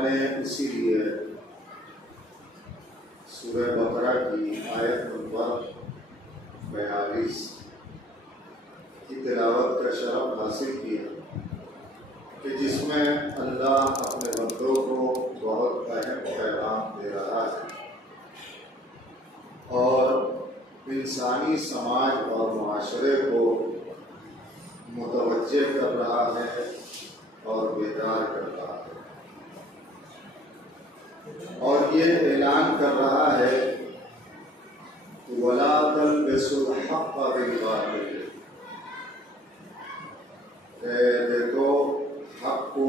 میں نے اسی لیے سورہ بقرہ کی آیت نمبر 42 کی تلاوت کا شرف حاصل کیا کہ جس میں اللہ اپنے بندوں کو بہت اہم پیغام دے رہا ہے اور انسانی سماج اور معاشرے کو متوجہ کر رہا ہے اور بیدار کر رہا ہے، اور یہ اعلان کر رہا ہے وَلَا تَلْبِسُوا الْحَقَّ بِالْبَاطِلِ، دیکھو حق کو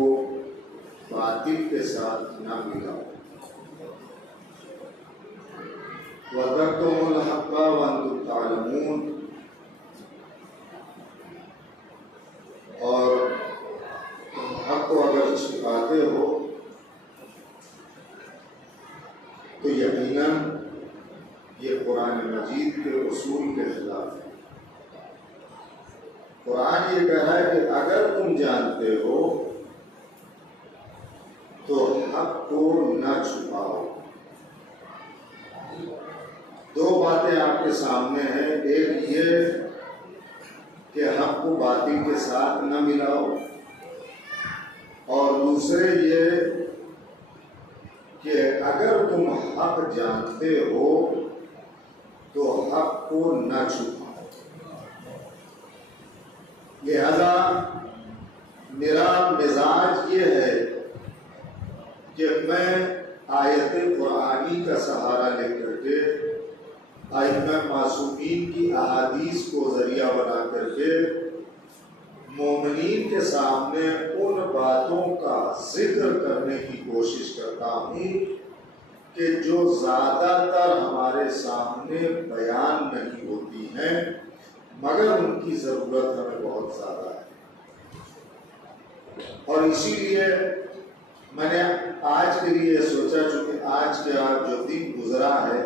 باطل کے ساتھ نہ ملاؤ، وَتَكْتُمُوا الْحَقَّ وَأَنْتُمْ تَعْلَمُونَ، اور تم حق کو اگر چھپاتے ہو تو یقیناً یہ قرآن مجید کے اصول کے خلاف ہے۔ قرآن یہ کہہ رہا ہے کہ اگر تم جانتے ہو تو حق کو نہ چھپاؤ۔ دو باتیں آپ کے سامنے ہیں، ایک یہ کہ حق کو باطل کے ساتھ نہ ملاؤ، اور دوسرے یہ کہ اگر تم حق جانتے ہو تو حق کو نہ چھپاؤ۔ لہذا میرا مزاج یہ ہے کہ میں آیت قرآنی کا سہارا لے کر کے ائمہ معصومین کی احادیث کو ذریعہ بنا کر کے مومنین کے سامنے ان باتوں کا ذکر کرنے کی کوشش کرتا ہوں کہ جو زیادہ تر ہمارے سامنے بیان نہیں ہوتی ہیں مگر ان کی ضرورت ہمیں بہت زیادہ ہے۔ اور اسی لیے میں نے آج کے لیے سوچا، چونکہ آج کا جو دن گزرا ہے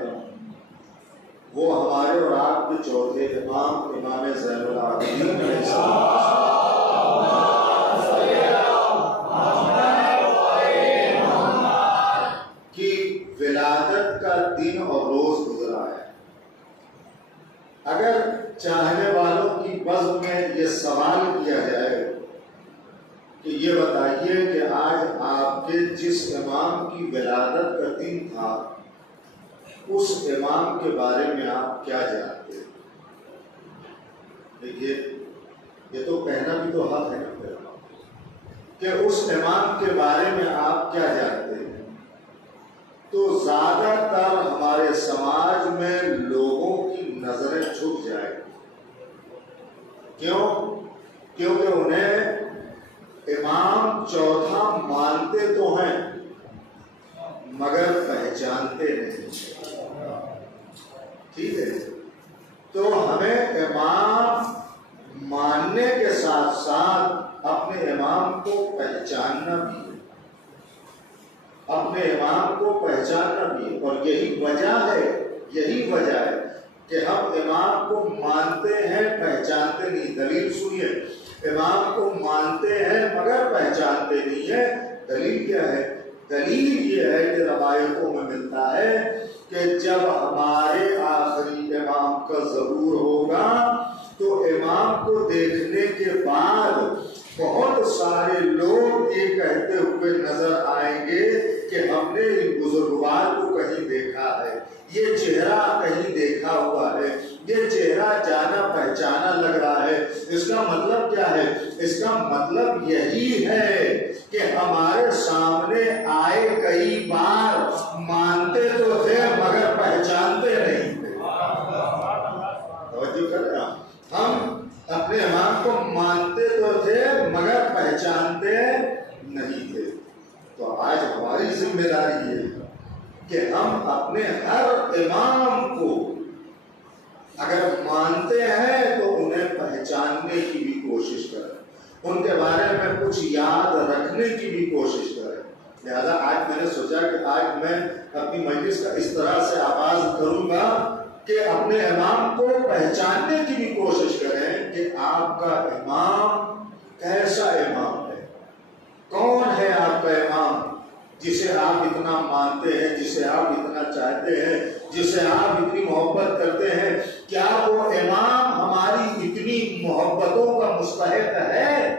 وہ ہمارے اور آپ کے چوتھے امام زین العابدین علیہ السلام کی ولادت کا دن اور روز گزرا ہے۔ اگر چاہنے والوں کی بزم میں یہ سوال کیا جائے کہ یہ بتائیے کہ آج آپ کے جس امام کی ولادت کا دن تھا اس امام کے بارے میں آپ کیا جانتے ہیں؟ دیکھیے یہ تو کہنا بھی تو حق ہے نا کہ اس امام کے بارے میں آپ کیا جانتے ہیں، تو زیادہ تر ہمارے سماج میں لوگوں کی نظریں جھک جائیں گی۔ کیوں؟ کیونکہ انہیں امام چوتھا مانتے تو ہیں مگر پہچانتے نہیں۔ ٹھیک ہے، تو ہمیں امام ماننے کے ساتھ ساتھ اپنے امام کو پہچاننا بھی ہے، اپنے امام کو پہچاننا بھی ہے، اور یہی وجہ ہے کہ ہم امام کو مانتے ہیں پہچانتے نہیں۔ دلیل سنیے، امام کو مانتے ہیں مگر پہچانتے نہیں ہیں۔ دلیل کیا ہے؟ دلیل یہ ہے کہ روایتوں میں ملتا ہے کہ جب ہمارے آخری امام کا ظہور ہوگا تو امام کو دیکھنے کے بعد بہت سارے لوگ یہ کہتے ہوئے نظر آئیں گے کہ ہم نے ان بزرگوار کو کہیں دیکھا ہے، یہ چہرہ کہیں دیکھا ہوا ہے، یہ چہرہ جانا پہچانا لگ رہا ہے۔ اس کا مطلب کیا ہے؟ اس کا مطلب یہی ہے کہ ہمارے سامنے آئے کئی بار، مانتے تو تھے مگر پہچانتے نہیں تھے۔ توجہ کر رہے ہیں؟ ہم اپنے امام کو مانتے تو تھے مگر پہچانتے نہیں تھے۔ تو آج ہماری ذمہ داری یہ ہے کہ ہم اپنے ہر امام کو اگر مانتے ہیں تو انہیں پہچاننے کی بھی کوشش کریں، ان کے بارے میں کچھ یاد رکھنے کی بھی کوشش کریں۔ لہذا آج میں نے سوچا کہ آج میں اپنی مجلس کا اس طرح سے آغاز کروں گا کہ اپنے امام کو پہچاننے کی بھی کوشش کریں کہ آپ کا امام کیسا امام ہے، کون ہے آپ کا امام، جسے آپ اتنا مانتے ہیں، جسے آپ اتنا چاہتے ہیں، جسے آپ اتنی محبت کرتے ہیں، کیا وہ امام ہماری اتنی محبتوں کا مستحق ہے؟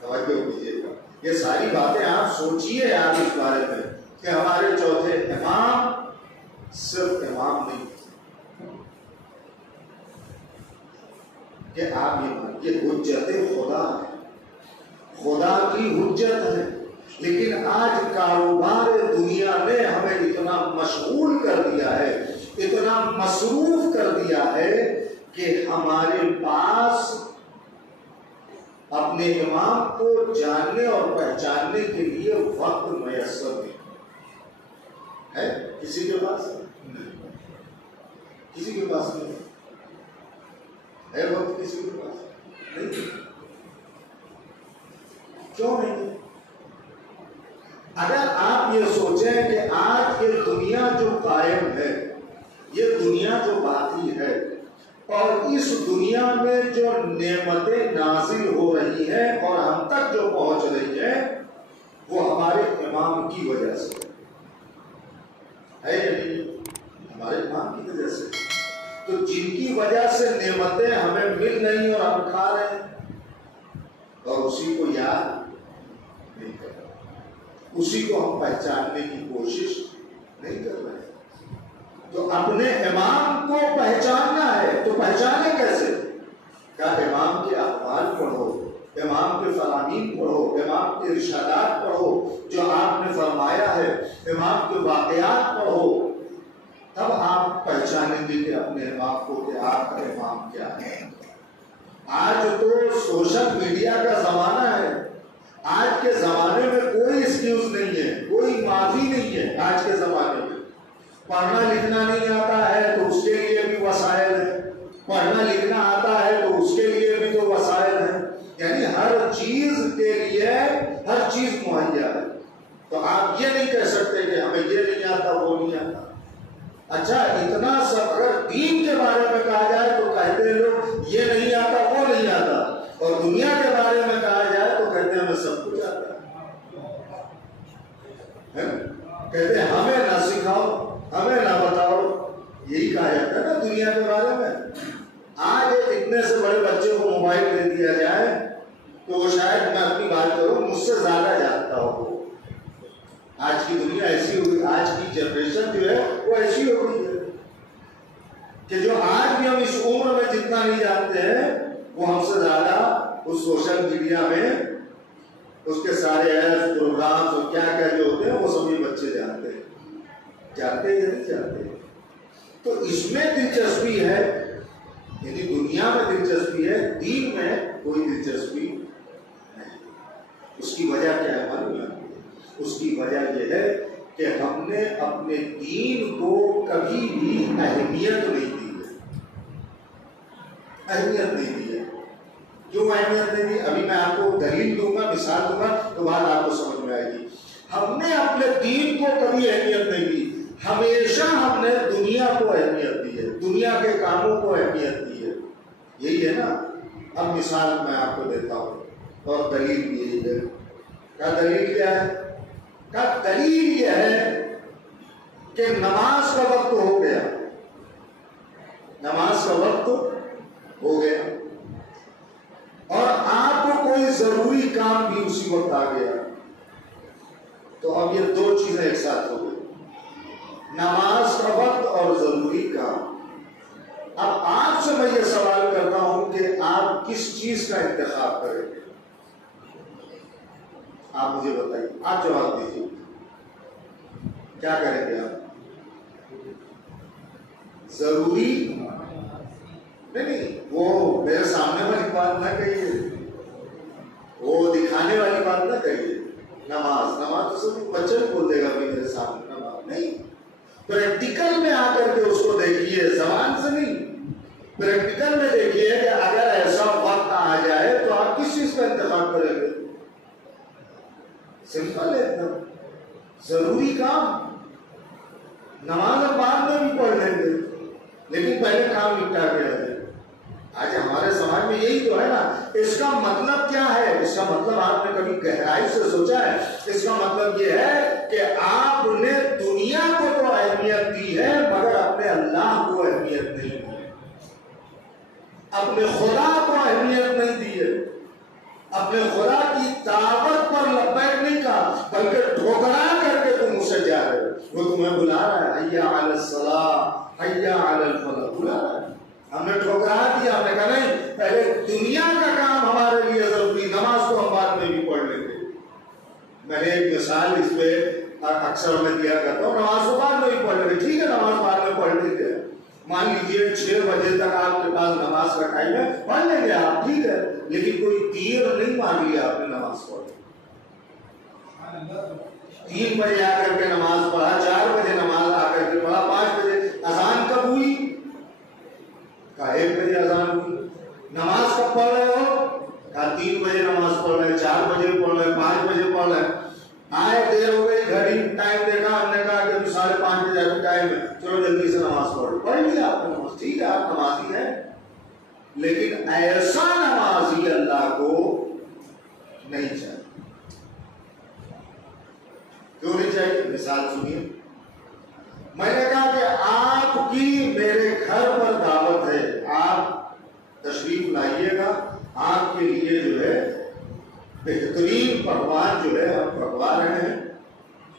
توجہ کیجیے گا، یہ ساری باتیں آپ سوچیے آپ اس بارے میں کہ ہمارے چوتھے امام صرف امام نہیں کہ آپ یہ حجت خدا ہے، خدا کی حجت ہے، لیکن آج کاروبار دنیا نے ہمیں اتنا مشغول کر دیا ہے، اتنا مصروف کر دیا ہے کہ ہمارے پاس اپنے امام کو جاننے اور پہچاننے کے لیے وقت میسر نہیں ہے۔ کسی کے پاس نہیں، کسی کے پاس نہیں ہے وقت، کسی کے پاس نہیں۔ کیوں نہیں؟ اگر آپ یہ سوچیں کہ آج یہ دنیا جو قائم ہے، یہ دنیا جو باقی ہے، اور اس دنیا میں جو نعمتیں نازل ہو رہی ہیں اور ہم تک جو پہنچ رہی ہیں، وہ ہمارے امام کی وجہ سے ہے یا نہیں؟ ہمارے امام کی وجہ سے۔ تو جن کی وجہ سے نعمتیں ہمیں مل رہی اور ہم کھا رہے ہیں، اور اسی کو یاد نہیں کر رہے، اسی کو ہم پہچاننے کی کوشش نہیں کر رہے۔ تو اپنے امام کو پہچاننا ہے تو پہچانے کیسے؟ کیا امام کے اقوال پڑھو، امام کے فرامین پڑھو، امام کے ارشادات پڑھو جو آپ نے فرمایا ہے، امام کے واقعات پڑھو، تب آپ پہچانیں گے کہ اپنے امام کو کہ آپ کا امام کیا ہے۔ آج تو سوشل میڈیا کا زمانہ ہے، آج کے زمانے میں کوئی ایکسکیوز نہیں ہے، کوئی معافی نہیں ہے۔ آج کے زمانے میں پڑھنا لکھنا نہیں آتا ہے تو اس کے لیے بھی وسائل ہیں، پڑھنا لکھنا آتا ہے تو اس کے لیے بھی تو وسائل ہیں، یعنی ہر چیز کے لیے ہر چیز مہیا ہے۔ تو آپ یہ نہیں کہہ سکتے کہ ہمیں یہ نہیں آتا وہ نہیں آتا۔ اچھا، اتنا سب اگر دین کے بارے میں کہا جائے تو کہتے ہیں لوگ یہ نہیں آتا وہ نہیں آتا، اور دنیا کے بارے میں کہا جائے تو کہتے ہیں ہمیں سب کچھ آتا ہے، کہتے ہیں ہمیں نہ سکھاؤ، ہمیں نہ بتاؤ، یہی کہا جاتا ہے نا دنیا کے بارے میں۔ آج اتنے سے بڑے بچے کو موبائل دے دیا جائے تو وہ شاید، میں اپنی بات کروں، مجھ سے زیادہ جانتا ہو۔ آج کی دنیا ایسی ہوئی، آج کی جنریشن جو ہے وہ ایسی ہو گئی ہے کہ جو آج بھی ہم اس عمر میں جتنا نہیں جانتے ہیں، وہ ہم سے زیادہ اس سوشل میڈیا میں اس کے سارے ایپس، پروگرامز اور کیا کیا جو ہوتے ہیں وہ سبھی بچے جانتے ہیں۔ جانتے یا نہیں جانتے؟ تو اس میں دلچسپی ہے، یعنی دنیا میں دلچسپی ہے، دین میں کوئی دلچسپی نہیں۔ اس کی وجہ کیا ہے معلوم ہے؟ اس کی وجہ یہ ہے کہ ہم نے اپنے دین کو کبھی بھی اہمیت نہیں دی ہے، اہمیت نہیں دی ہے۔ کیوں اہمیت نہیں دی؟ ابھی میں آپ کو دلیل دوں گا، مثال دوں گا تو بات آپ کو سمجھ میں آئے گی۔ ہم نے اپنے دین کو کبھی اہمیت نہیں دی، ہمیشہ ہم نے دنیا کو اہمیت دی ہے، دنیا کے کاموں کو اہمیت دی ہے۔ یہی ہے نا۔ اب مثال میں آپ کو دیتا ہوں اور دلیل بھی یہی ہے۔ کیا دلیل کیا ہے؟ کیا دلیل یہ ہے کہ نماز کا وقت ہو گیا، نماز کا وقت ہو گیا اور آپ کو کوئی ضروری کام بھی اسی وقت آ گیا، تو اب یہ دو چیزیں ایک ساتھ ہو گئی، نماز کا وقت اور ضروری کام۔ اب آپ سے میں یہ سوال کرتا ہوں کہ آپ کس چیز کا انتخاب کریں گے؟ آپ مجھے بتائیے، آپ جواب دیجیے، کیا کریں گے آپ؟ ضروری نہیں، وہ میرے سامنے والی بات نہ کہیے، وہ دکھانے والی بات نہ کہیے۔ نماز تو سب بچے بھی بول دے گا میرے سامنے، نماز نہیں، پریکٹیکل میں آ کر کے اس کو دیکھیے، زبان سے نہیں، پریکٹیکل میں دیکھیے کہ اگر ایسا وقت آ جائے تو آپ کس چیز کا انتخاب کریں گے؟ سمپل ہے ایک دم، ضروری کام، نماز ہم بعد میں بھی پڑھ لیں گے لیکن پہلے کام نپٹا کے آ جائیں۔ آج ہمارے سماج میں یہی تو ہے نا۔ اس کا مطلب کیا ہے؟ اس کا مطلب آپ نے کبھی گہرائی سے سوچا ہے؟ اس کا مطلب یہ ہے اپنے خدا کو اہمیت نہیں دی ہے، اپنے خدا کی دعوت پر لبیک نہیں کہا، بلکہ ٹھکرا کر کے تم اسے جا رہے ہو۔ وہ تمہیں بلا رہا ہے، حی علی الصلاۃ حی علی الفلاح، بلا رہا ہے۔ ہم نے ٹھکرا دیا، ہم نے کہا نہیں، پہلے دنیا کا کام ہمارے لیے ضروری، نماز کو ہم بعد میں بھی پڑھ لیں گے۔ میں نے ایک مثال اس پہ اکثر میں دیا کرتا ہوں، نماز کو بعد میں بھی پڑھ لیں گے، ٹھیک ہے نماز بعد میں پڑھ لیں گے، مان لیجیے 6 بجے تک آپ کے پاس نماز کا ٹائم ہے، پڑھ لیں گے آپ، ٹھیک ہے، لیکن کوئی تیر نہیں مان لیا آپ نے نماز پڑھ، 3 بجے آ کر کے نماز پڑھا، 4 بجے نماز آ کر کے پڑھا، 5 بجے اذان کب ہوئی؟ کہا 1 بجے اذان ہوئی۔ نماز کب پڑھ رہے ہو؟ کہا 3 بجے نماز پڑھ رہے، 4 بجے پڑھ رہے، 5 بجے پڑھ رہے۔ آئے دیر ہو گئی، گھڑی ٹائم دیکھا، ہم نے کہا کہ 5:30 بجے ابھی ٹائم ہے، چلو جلدی سے نماز پڑھو۔ پڑھ لیا آپ نے نماز، ٹھیک ہے آپ نمازی ہیں، لیکن ایسا نمازی اللہ کو نہیں چاہیے۔ کیوں نہیں چاہیے؟ مثال سنیے، میں نے کہا کہ آپ کی میرے گھر پر دعوت ہے، آپ تشریف لائیے گا، آپ کے لیے جو ہے بہترین پکوان جو ہے ہم پکوا رہے ہیں،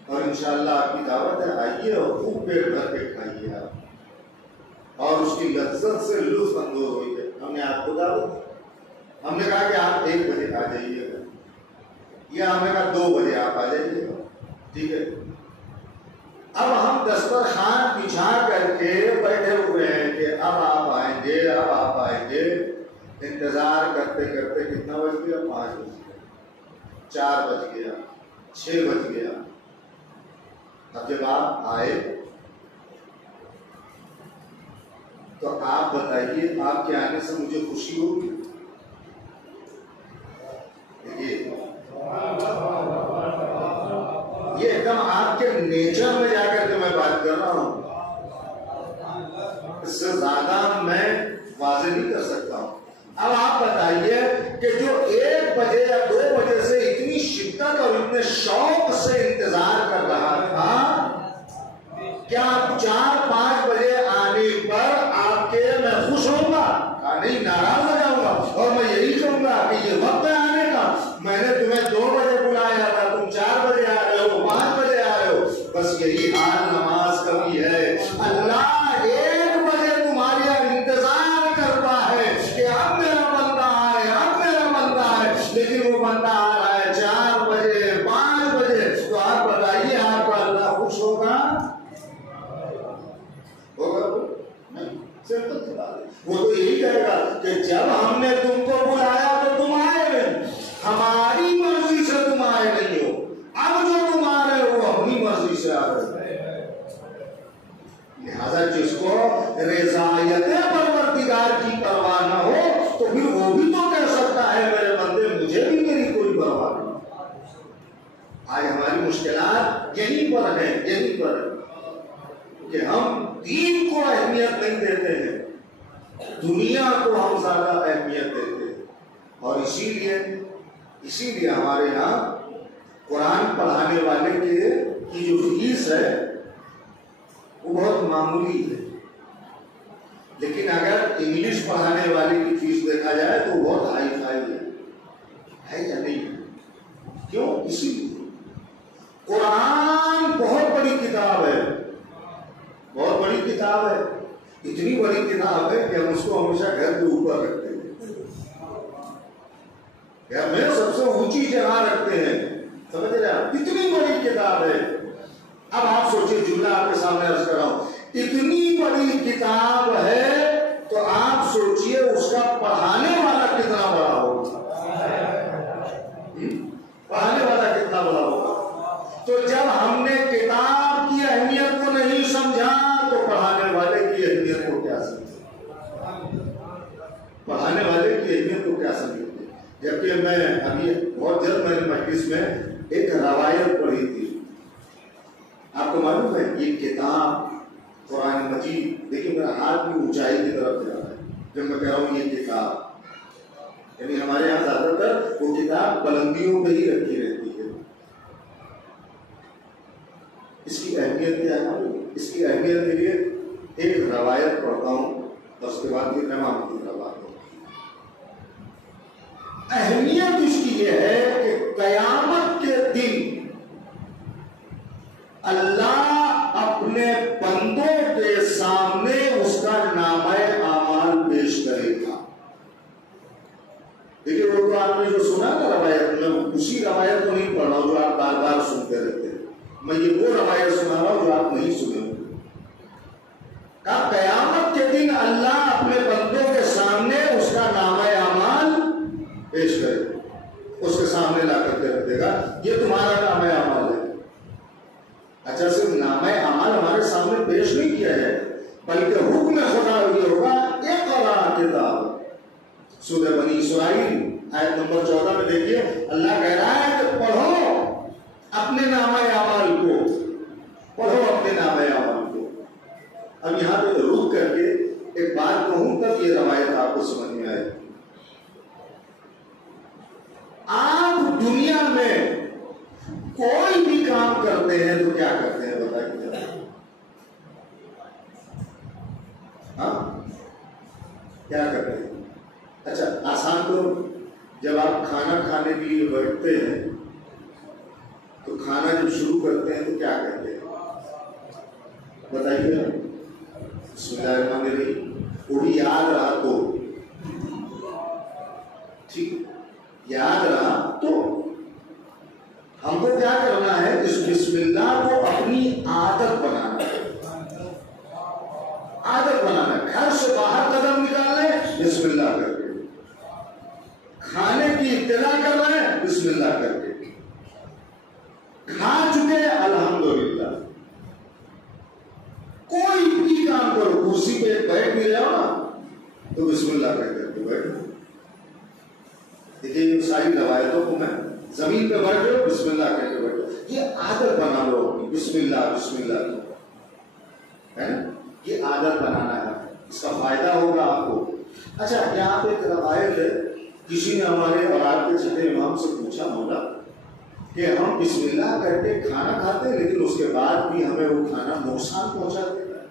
اور انشاءاللہ آپ کی دعوت ہے، آئیے اور خوب پیٹ بھر کے کھائیے آپ، اور اس کی لذت سے لطف اندوز ہوئیے۔ ہم نے آپ کو دعوت، ہم نے کہا کہ آپ 1 بجے آ جائیے گا، یا ہم نے کہا 2 بجے آپ آ جائیے گا، ٹھیک ہے۔ اب ہم دسترخوان بچھا کر کے بیٹھے ہوئے ہیں کہ اب آپ آئیں گے، اب آپ آئیں گے، انتظار کرتے کرتے کتنا بج گیا؟ 5 بج گیا، 4 بج گیا، 6 بج گیا۔ اب جب آپ آئے تو آپ بتائیے آپ کے آنے سے مجھے خوشی ہوگی؟ دیکھیے یہ ایک دم آپ کے نیچر میں جا کر کے میں بات کر رہا ہوں، اس سے زیادہ میں واضح نہیں کر سکتا ہوں۔ اب آپ بتائیے کہ جو 1 بجے یا 2 بجے سے اتنی شدت اور اتنے شوق سے انتظار کر رہا تھا، کیا 4-5 بجے آنے پر آپ کے میں خوش ہوں گا؟ نہیں، ناراض ہو جاؤں گا، اور میں یہی کہوں گا کہ یہ وقت ہے آنے کا، میں نے تمہیں 2 بجے بلایا تھا، تم 4 بجے آ رہے ہو، 5 بجے آ رہے ہو۔ بس یہی حال نماز کا بھی ہے، اللہ 1 بجے تمہاری انتظار کرتا ہے کہ اب میرا بندہ آئے، اب میرا بندہ آئے، لیکن وہ بندہ آ رہا ہے 4 بجے 5 بجے، تو آپ بتائیے آپ کا اللہ خوش ہوگا؟ وہ تو یہی کہے گا کہ جب ہم نے تم کو بلایا تو تم آئے نہیں، ہماری مرضی سے تم آئے نہیں ہو، اب جو تم آ رہے ہو وہ اپنی مرضی سے آ رہے ہو۔ لہذا جس کو رضایت پروردگار کی پرواہ نہ ہو تو پھر وہ بھی تو کہہ سکتا ہے میرے بندے مجھے بھی میری کوئی پرواہ نہیں۔ آج ہماری مشکلات یہیں پر ہیں، یہیں پر ہے کہ ہم دین کو اہمیت نہیں دیتے ہیں، دنیا کو ہم زیادہ اہمیت دیتے ہیں، اور اسی لیے ہمارے یہاں قرآن پڑھانے والے کی جو فیس ہے وہ بہت معمولی ہے، لیکن اگر انگلش پڑھانے والے کی فیس دیکھا جائے تو بہت ہائی فائی ہے یا نہیں؟ کیوں؟ اسی لیے قرآن بہت بڑی کتاب ہے، بہت بڑی کتاب ہے، اتنی بڑی کتاب ہے کہ ہم اس کو ہمیشہ گھر کے اوپر رکھتے ہیں، گھر میں سب سے اونچی جگہ رکھتے ہیں، سمجھ رہے ہیں؟ اتنی بڑی کتاب ہے۔ اب آپ سوچیں، جملہ آپ کے سامنے عرض کر رہا ہوں، اتنی بڑی کتاب ہے تو آپ سوچئے اس کا پڑھانے والا کتنا بڑا ہوگا، پڑھانے والا کتنا بڑا ہوگا۔ تو جب ہم نے کتاب کی اہمیت کو نہیں سمجھا تو پڑھانے والے کی اہمیت کو کیا سمجھے، پڑھانے والے کی اہمیت کو کیا سمجھے۔ جبکہ میں ابھی بہت جلد میں نے مجلس میں ایک روایت پڑھی تھی، آپ کو معلوم ہے یہ کتاب قرآن مجید، دیکھیں میرا ہاتھ بھی اونچائی کی طرف جا رہا ہے جب میں کہہ رہا ہوں یہ کتاب، یعنی ہمارے یہاں زیادہ تر وہ کتاب بلندیوں پہ ہی رکھی رہتی ہے۔ اس کی اہمیت کیا ہے؟ اس کی اہمیت کے لیے ایک روایت پڑھتا ہوں اور اس کے بعد پھر میں آپ کی روایت ہوں۔ اہمیت اس کی یہ ہے کہ قیامت کے دن اللہ اپنے بندوں کے سامنے اس کا نامہ اعمال پیش کرے گا. دیکھیے وہ تو آپ نے جو سنا نا روایت، میں اسی روایت کو نہیں پڑھ رہا ہوں جو آپ بار بار سنتے رہتے ہیں، میں یہ وہ روایت سنا رہا ہوں جو آپ نہیں سنے ہوں. کہا قیامت کے دن اللہ اپنے بندوں کے سامنے اس کا نامہ اعمال پیش کرے گا، اس کے سامنے لا کر کے رکھ دے گا یہ تمہارا نامہ اعمال ہے. اچھا صرف نامہ اعمال ہمارے سامنے پیش نہیں کیا ہے بلکہ حکم خدا یہ ہوگا اقرا کتاب. سورہ بنی اسرائیل آیت نمبر 14 میں دیکھیے اللہ کہہ رہا ہے کہ پڑھو اپنے نامہ اعمال کو، پڑھو اپنے نامہ اعمال کو. اب یہاں پہ رک کر کے ایک بات کہوں تب یہ روایت آپ کو سمجھ میں آئے. آپ دنیا میں کوئی بھی کام کرتے ہیں تو کیا کرتے ہیں بتائیے؟ ہاں کیا کرتے ہیں؟ اچھا آسان تو جب آپ کھانا کھانے کے لیے بیٹھتے ہیں تو کھانا جب شروع کرتے ہیں تو کیا کرتے ہیں بتائیے؟ بسم اللہ الرحمن الرحیم. وہ بھی یاد رہا تو ٹھیک، یاد رہا تو ہم کو کیا کرنا ہے؟ اس بسم اللہ کو اپنی عادت بنانا ہے. عادت بنانا ہے. گھر سے باہر قدم نکالنا ہے بسم اللہ کر کے، کھانے کی ابتدا کر رہے ہیں بسم اللہ کر کے، کھا چکے الحمدللہ. کوئی بھی کام کرو، کرسی پہ بیٹھ بھی رہے ہو نا تو بسم اللہ کر کے بیٹھو. دیکھیے یہ ساری روایتوں کو میں زمین پہ بیٹھے ہو بسم اللہ کہہ کے بیٹھو، یہ عادت بنا لو اپنی. بسم اللہ ہے نا، یہ عادت بنانا ہے، اس کا فائدہ ہوگا آپ کو. اچھا یہاں پہ ایک روایت ہے، کسی نے ہمارے اولاد کے چھٹے امام سے پوچھا مولا کہ ہم بسم اللہ کر کے کھانا کھاتے ہیں لیکن اس کے بعد بھی ہمیں وہ کھانا نقصان پہنچا دیتا ہے،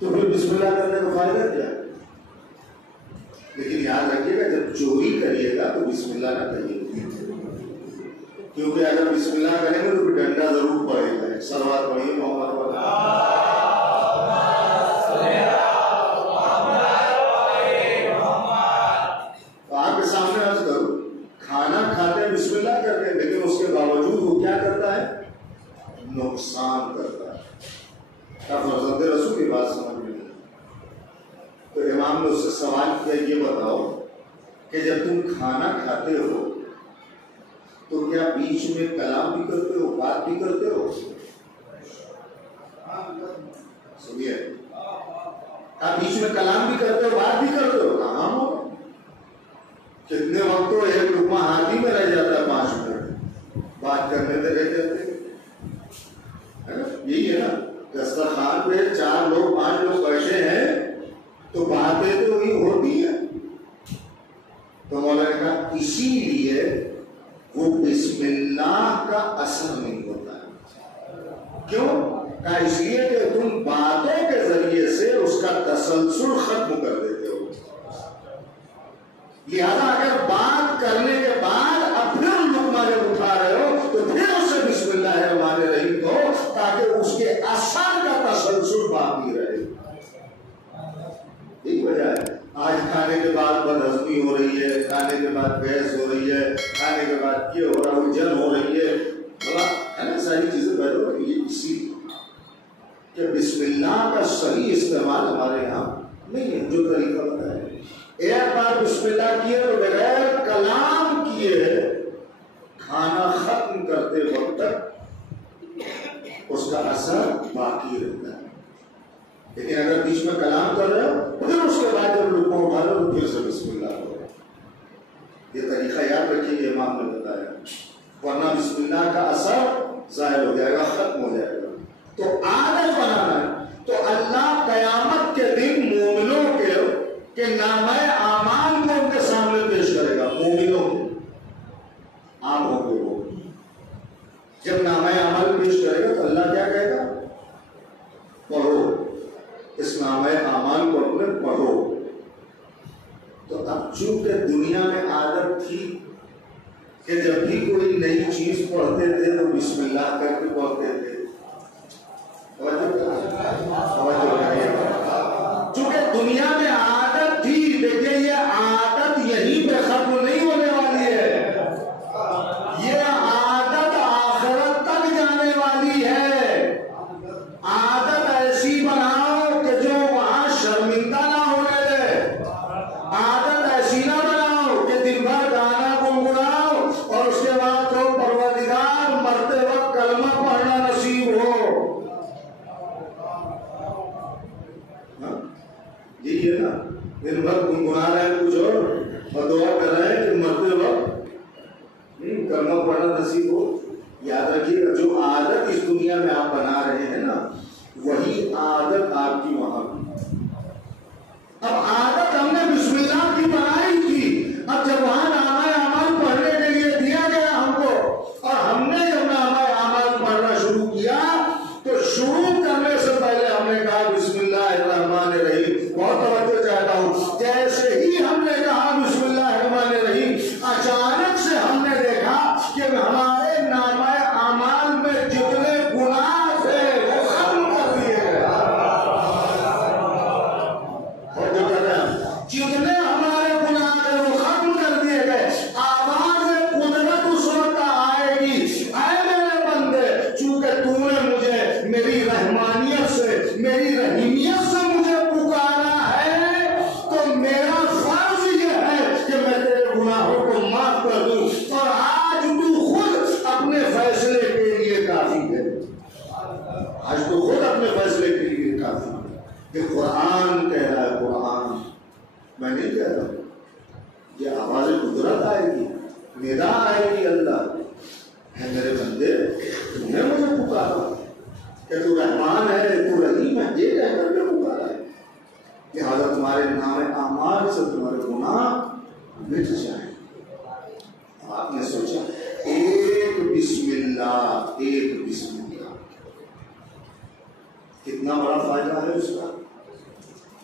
تو پھر بسم اللہ کرنے کا فائدہ کیا ہے؟ لیکن یاد رکھیے گا جب چوری کریے گا تو بسم اللہ نہ کریے، کیونکہ اگر بسم اللہ کریں گے تو ڈنڈا ضرور پڑے گا. سلوات پڑھیے محمد تو آپ کے سامنے عرض کروں کھانا کھاتے ہیں بسم اللہ کرتے ہیں لیکن اس کے باوجود وہ کیا کرتا ہے؟ نقصان کرتا ہے. کیا فرزند رسول کی بات سمجھ میں؟ تو امام نے اس سے سوال کیا یہ بتاؤ کہ جب تم کھانا کھاتے ہو تو کیا بیچ میں کلام بھی کرتے ہو، بات بھی کرتے ہو؟ سنیے، کیا بیچ میں کلام بھی کرتے ہو، بات بھی کرتے ہو؟ کہاں ہو؟ کتنے وقت تو ایک لقمہ ہاتھی میں رہ جاتا ہے، 5 منٹ بات کرنے میں رہ جاتے ہیں. یہی ہے نا، دسترخوان پہ 4 لوگ 5 لوگ بیٹھے ہیں تو باتیں تو وہی ہوتی ہے. تو مولانا نے کہا اسی لیے وہ بسم اللہ کا اثر نہیں ہوتا ہے. کیوں؟ کہا اس لیے کہ تم باتوں کے ذریعے سے اس کا تسلسل ختم کر دیتے ہو. لہذا اگر بات کرنے کے بعد اب پھر لقمہ جب اٹھا رہے ہو تو پھر اسے بسم اللہ الرحمن الرحیم کہو تاکہ اس کے اثر کا تسلسل باقی رہے. یہی وجہ ہے آج کھانے کے بعد بدہضمی ہو رہی ہے، کھانے کے بعد گیس ہو رہی ہے، کھانے کے بعد یہ ہو رہا ہے، جل ہو رہی ہے نا، ساری چیزیں پیدا ہو رہی ہے اسی کہ بسم اللہ کا صحیح استعمال ہمارے یہاں نہیں ہے. جو طریقہ بتایا ایک بار بسم اللہ کیے تو بغیر کلام کیے کھانا ختم کرتے وقت تک اس کا اثر باقی رہتا ہے. لیکن اگر بیچ میں کلام کر رہے ہو پھر اس کے بعد جب لقمہ اٹھا رہے ہو پھر سے بسم اللہ کرو. یہ طریقہ یاد رکھیے، یہ امام نے بتایا، ورنہ بسم اللہ کا اثر ظاہر ہو جائے گا، ختم ہو جائے گا. تو عادت بنانا ہے. تو اللہ قیامت کے دن مومنوں کے نامہ اعمال کو ان کے سامنے پیش کرے گا. مومنوں کے عام ہو گئے وہ جب نامہ اعمال پیش کرے گا تو اللہ کیا کہے گا؟ پڑھو اس نامہ اعمال کو اپنے پڑھو. تو اب پڑھتے تھے تو بسم اللہ کر کے پڑھتے تھے. چونکہ دنیا میں عادت تھی، دیکھیے یہ عادت یہیں پہ ختم نہیں ہونے والی ہے، یہ عادت آخرت تک جانے والی ہے. عادت ایسی بناؤ کہ جو وہاں شرمندہ نہ ہونے دے. عادت ایسی نہ بناؤ کہ دن بھر گانا گنگناؤ اور اس کے بعد تو پروردگار مرتے وقت کلمہ پڑھنا نصیب ہو. یہی ہے نا، دن بھر گنگنا رہے ہیں کچھ اور دعا کر رہے ہیں کہ مرتے وقت کلمہ پڑھنا نصیب ہو. یاد رکھیے گا جو عادت اس دنیا میں آپ بنا رہے ہیں نا، وہی عادت آپ کی وہاں بھی. اب عادت ہم نے بسم اللہ کی بنائی تھی، اب جب وہاں نامہ اعمال پڑھنے کے لیے دیا گیا ہم کو، اور ہم نے جب نامہ اعمال پڑھنا شروع کیا تو شروع کرنے سے پہلے ہم نے کہا بسم اللہ الرحمن الرحیم. بہت توجہ چاہتا ہوں، جیسے ہی ہم نے کہا بسم اللہ الرحمن الرحیم، اچانک سے ہم نے دیکھا کہ ہمارے نامہ اعمال میں جتنے گناہ تھے وہ ختم کر دیے گئے. جتنے ہمارے گناہ تھے وہ ختم کر دیے گئے. آواز قدرت اس وقت آئے گی، اے میرے بندے، چونکہ تو نے مجھے میری رحمانیت سے، میری رحیمیت سے مجھے پکارا ہے، تو میرا فرض یہ ہے کہ میں تیرے گناہوں کو معاف کر دوں. اور آج تو خود اپنے فیصلے کے لیے کافی ہے. آج تو خود اپنے فیصلے کے لیے کافی ہے. کہ قرآن کہہ رہا ہے، قرآن میں نہیں کہہ رہا ہوں. یہ آواز قدرت آئے گی، ندا آئے گی. اللہ ہے میرے بندے، تم نے مجھے پکارا کہ تو رحمان ہے، تو رحیم ہے، یہ کہہ کر کے پکارا ہے. لہٰذا تمہارے نام اعمال سے تمہارے گناہ مٹ جائیں. آپ نے سوچا ایک بسم اللہ، ایک بسم اللہ، کتنا بڑا فائدہ ہے اس کا،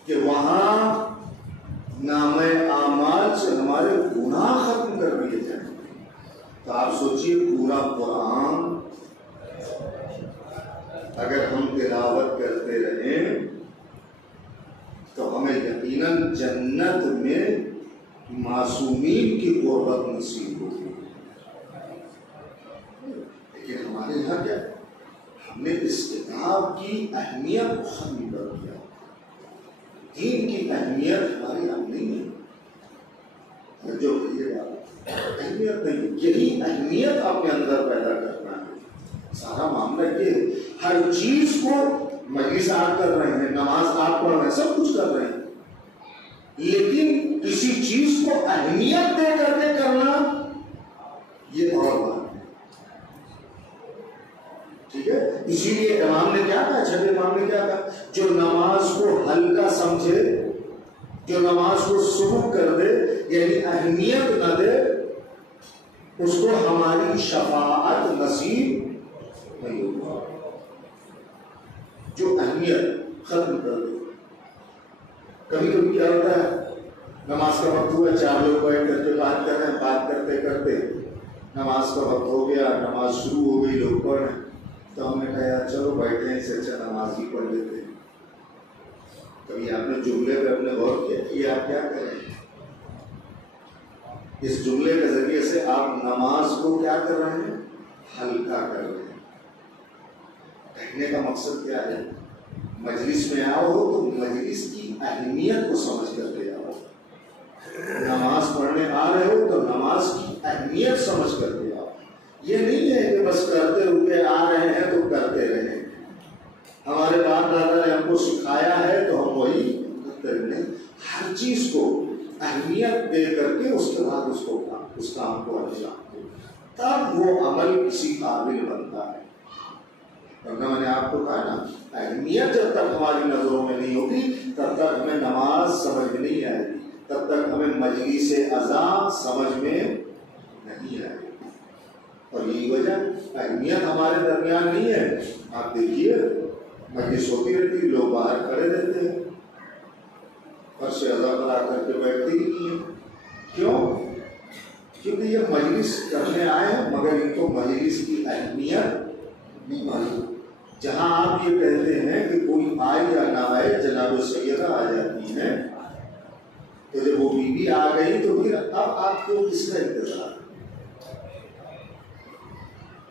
کہ وہاں نام اعمال سے ہمارے گناہ ختم کر دیے جائیں. تو آپ سوچئے پورا قرآن اگر ہم تلاوت کرتے رہیں تو ہمیں یقیناً جنت میں معصومین کی قربت نصیب ہوگی. لیکن ہمارے یہاں کیا، ہم نے اس کتاب کی اہمیت کو ختم کر دیا. دین کی اہمیت ہمارے یہاں نہیں ہے. جو اہمیت نہیں، یہی اہمیت اپنے اندر پیدا کرنا ہے. سارا معاملہ یہ، ہر چیز کو مجلس آپ کر رہے ہیں، نماز آپ پڑھ رہے ہیں، سب کچھ کر رہے ہیں، لیکن کسی چیز کو اہمیت دے کر کے کرنا یہ اور بات ہے. ٹھیک ہے، اسی لیے امام نے کیا کہا، چھٹے امام نے کیا کہا، جو نماز کو ہلکا سمجھے، جو نماز کو سبک کر دے، یعنی اہمیت نہ دے، اس کو ہماری شفاعت نصیب نہیں ہوگا. جو اہمیت ختم کر دے. کبھی کبھی کیا ہوتا ہے، نماز کا وقت ہوا، 4 لوگ بیٹھ کر کے بات کر رہے ہیں، بات کرتے کرتے نماز کا وقت ہو گیا، نماز شروع ہو گئی، لوگ پڑھ رہے ہیں، تو ہم نے کہا یار چلو بیٹھے ہیں، اس سے اچھا نماز ہی پڑھ لیتے ہیں. کبھی آپ نے جملے پہ اپنے غور کیا کہ آپ کیا کر رہے ہیں؟ اس جملے کے ذریعے سے آپ نماز کو کیا کر رہے ہیں، ہلکا کر رہے ہیں. کہنے کا مقصد کیا ہے، مجلس میں آؤ تو مجلس کی اہمیت کو سمجھ کر کے آؤ. نماز پڑھنے آ رہے ہو تو نماز کی اہمیت سمجھ کر کے آؤ. یہ نہیں ہے کہ بس کرتے ہوئے آ رہے ہیں تو کرتے رہیں. ہمارے باپ دادا نے ہم کو سکھایا ہے تو ہم وہی کرتے رہیں. ہر چیز کو اہمیت دے کر کے اس کے بعد اس کام کو انجام دو، تب وہ عمل کسی قابل بنتا ہے. ورنہ میں نے آپ کو کہا نا، اہمیت جب تک ہماری نظروں میں نہیں ہوگی تب تک ہمیں نماز سمجھ میں نہیں آئے گی، تب تک ہمیں مجلس اذان سمجھ میں نہیں آئے گی. اور یہی وجہ، اہمیت ہمارے درمیان نہیں ہے. آپ دیکھیے مجلس ہوتی رہتی، لوگ باہر کھڑے رہتے ہیں، فرش اذان پر آ کر کے بیٹھتے ہی نہیں ہیں. کیوں؟ کیونکہ یہ مجلس کرنے آئے ہیں مگر ان کو مجلس کی اہمیت نہیں معلوم. جہاں آپ یہ کہتے ہیں کہ کوئی آئے یا نہ آئے جناب سیدہ آ جاتی ہیں تو جب وہ بیوی آ گئی تو پھر اب آپ کو کس کا انتظار؟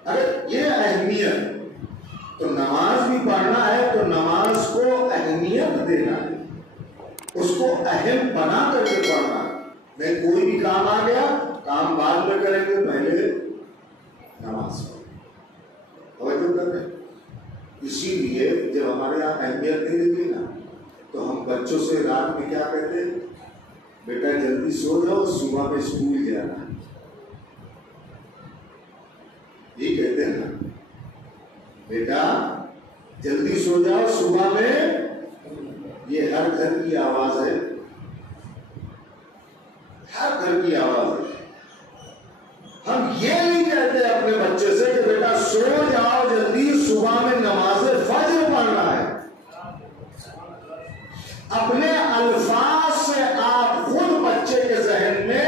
اگر یہ اہمیت تو نماز بھی پڑھنا ہے تو نماز کو اہمیت دینا ہے, اس کو اہم بنا کر کے پڑھنا ہے. نہیں کوئی بھی کام آ گیا کام بعد میں کریں گے, پہلے نماز توجہ کر رہے ہیں. اسی لیے جب ہمارے یہاں اہمیت نہیں رہتی نا تو ہم بچوں سے رات میں کیا کہتے ہیں, بیٹا جلدی سو جاؤ صبح میں اسکول جانا ہے, یہ کہتے ہیں نا, بیٹا جلدی سو جاؤ صبح میں. یہ ہر گھر کی آواز ہے, ہر گھر کی آواز ہے. ہم یہ نہیں کہتے اپنے بچے سے کہ بیٹا سو جاؤ جلدی صبح میں نماز فجر پڑھنا ہے. اپنے الفاظ سے آپ خود بچے کے ذہن میں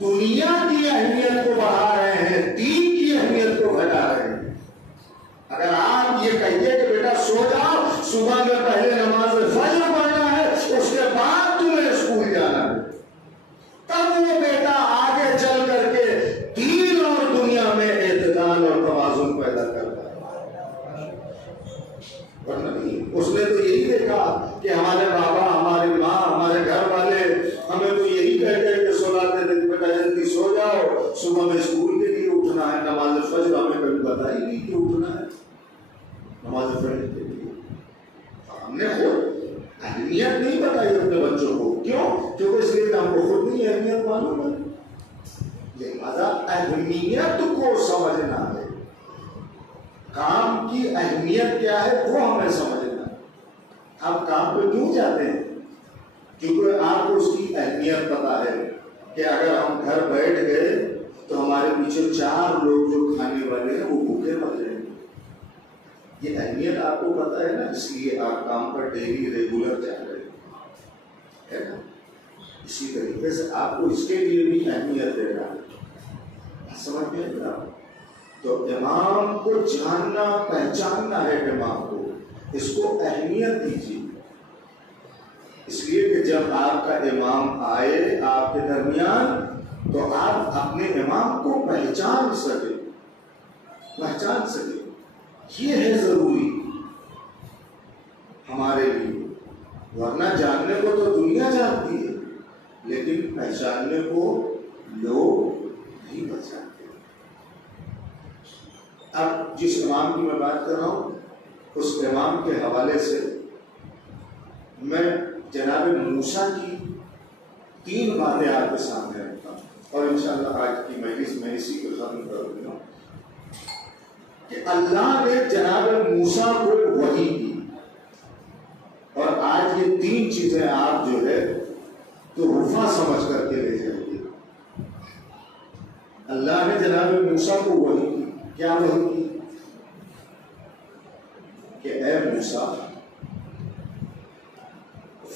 دنیا کی اہمیت کو بڑھا رہے ہیں, دین کی اہمیت کو گھٹا رہے ہیں. اگر آپ یہ کہیے کہ بیٹا سو جاؤ صبح میں پہلے نماز فجر پڑھنا ہے اس کے بعد تمہیں اسکول جانا ہے, تب وہ بیٹا آگے چل کر کے دین اور دنیا میں اعتدال اور توازن پیدا کرتا ہے. ورنہ نہیں, اس نے تو یہی دیکھا کہ ہمارے بابا ہماری ماں ہمارے گھر والے ہمیں تو یہی کہتے ہیں کہ سلاتے تھے بیٹا جلدی سو جاؤ صبح میں اسکول کے لیے اٹھنا ہے. نماز فجر ہمیں کبھی بتائی نہیں کہ اٹھنا ہے نماز فجر کے لیے. ہم نے خود اہمیت نہیں بتائی اپنے بچوں کو. کیوں؟ کیونکہ اس لیے ہم کو خود نہیں اہمیت معلوم ہے. لہذا اہمیت کو سمجھنا ہے, کام کی اہمیت کیا ہے وہ ہمیں سمجھنا ہے. آپ کام پہ کیوں جاتے ہیں؟ کیونکہ آپ کو اس کی اہمیت پتا ہے کہ اگر ہم گھر بیٹھ گئے تو ہمارے پیچھے 4 لوگ جو کھانے والے ہیں وہ بھوکے مر جائیں گے. یہ اہمیت آپ کو پتا ہے نا, اس لیے آپ کام پر ڈیلی ریگولر جا رہے ہیں نا. اسی طریقے سے آپ کو اس کے لیے بھی اہمیت دے رہا ہے. سمجھ میں آ رہا؟ تو امام کو جاننا پہچاننا ہے, امام کو اس کو اہمیت دیجیے. اس لیے کہ جب آپ کا امام آئے آپ کے درمیان تو آپ اپنے امام کو پہچان سکے. یہ ہے ضروری ہمارے لیے. ورنہ جاننے کو تو دنیا جانتی ہے لیکن پہچاننے کو لوگ نہیں پہچانتے. اب جس امام کی میں بات کر رہا ہوں اس امام کے حوالے سے میں جناب موسیٰ کی 3 باتیں آپ کے سامنے رکھتا ہوں اور انشاءاللہ آج کی مجلس میں اسی کو ختم کر دوں گا کہ اللہ نے جناب موسیٰ کو وحی کی. اور آج یہ 3 چیزیں آپ جو ہے تو رفع سمجھ کر کے لے جائیے. اللہ نے جناب موسیٰ کو وحی کی. کیا وحی کی؟ کہ اے موسیٰ,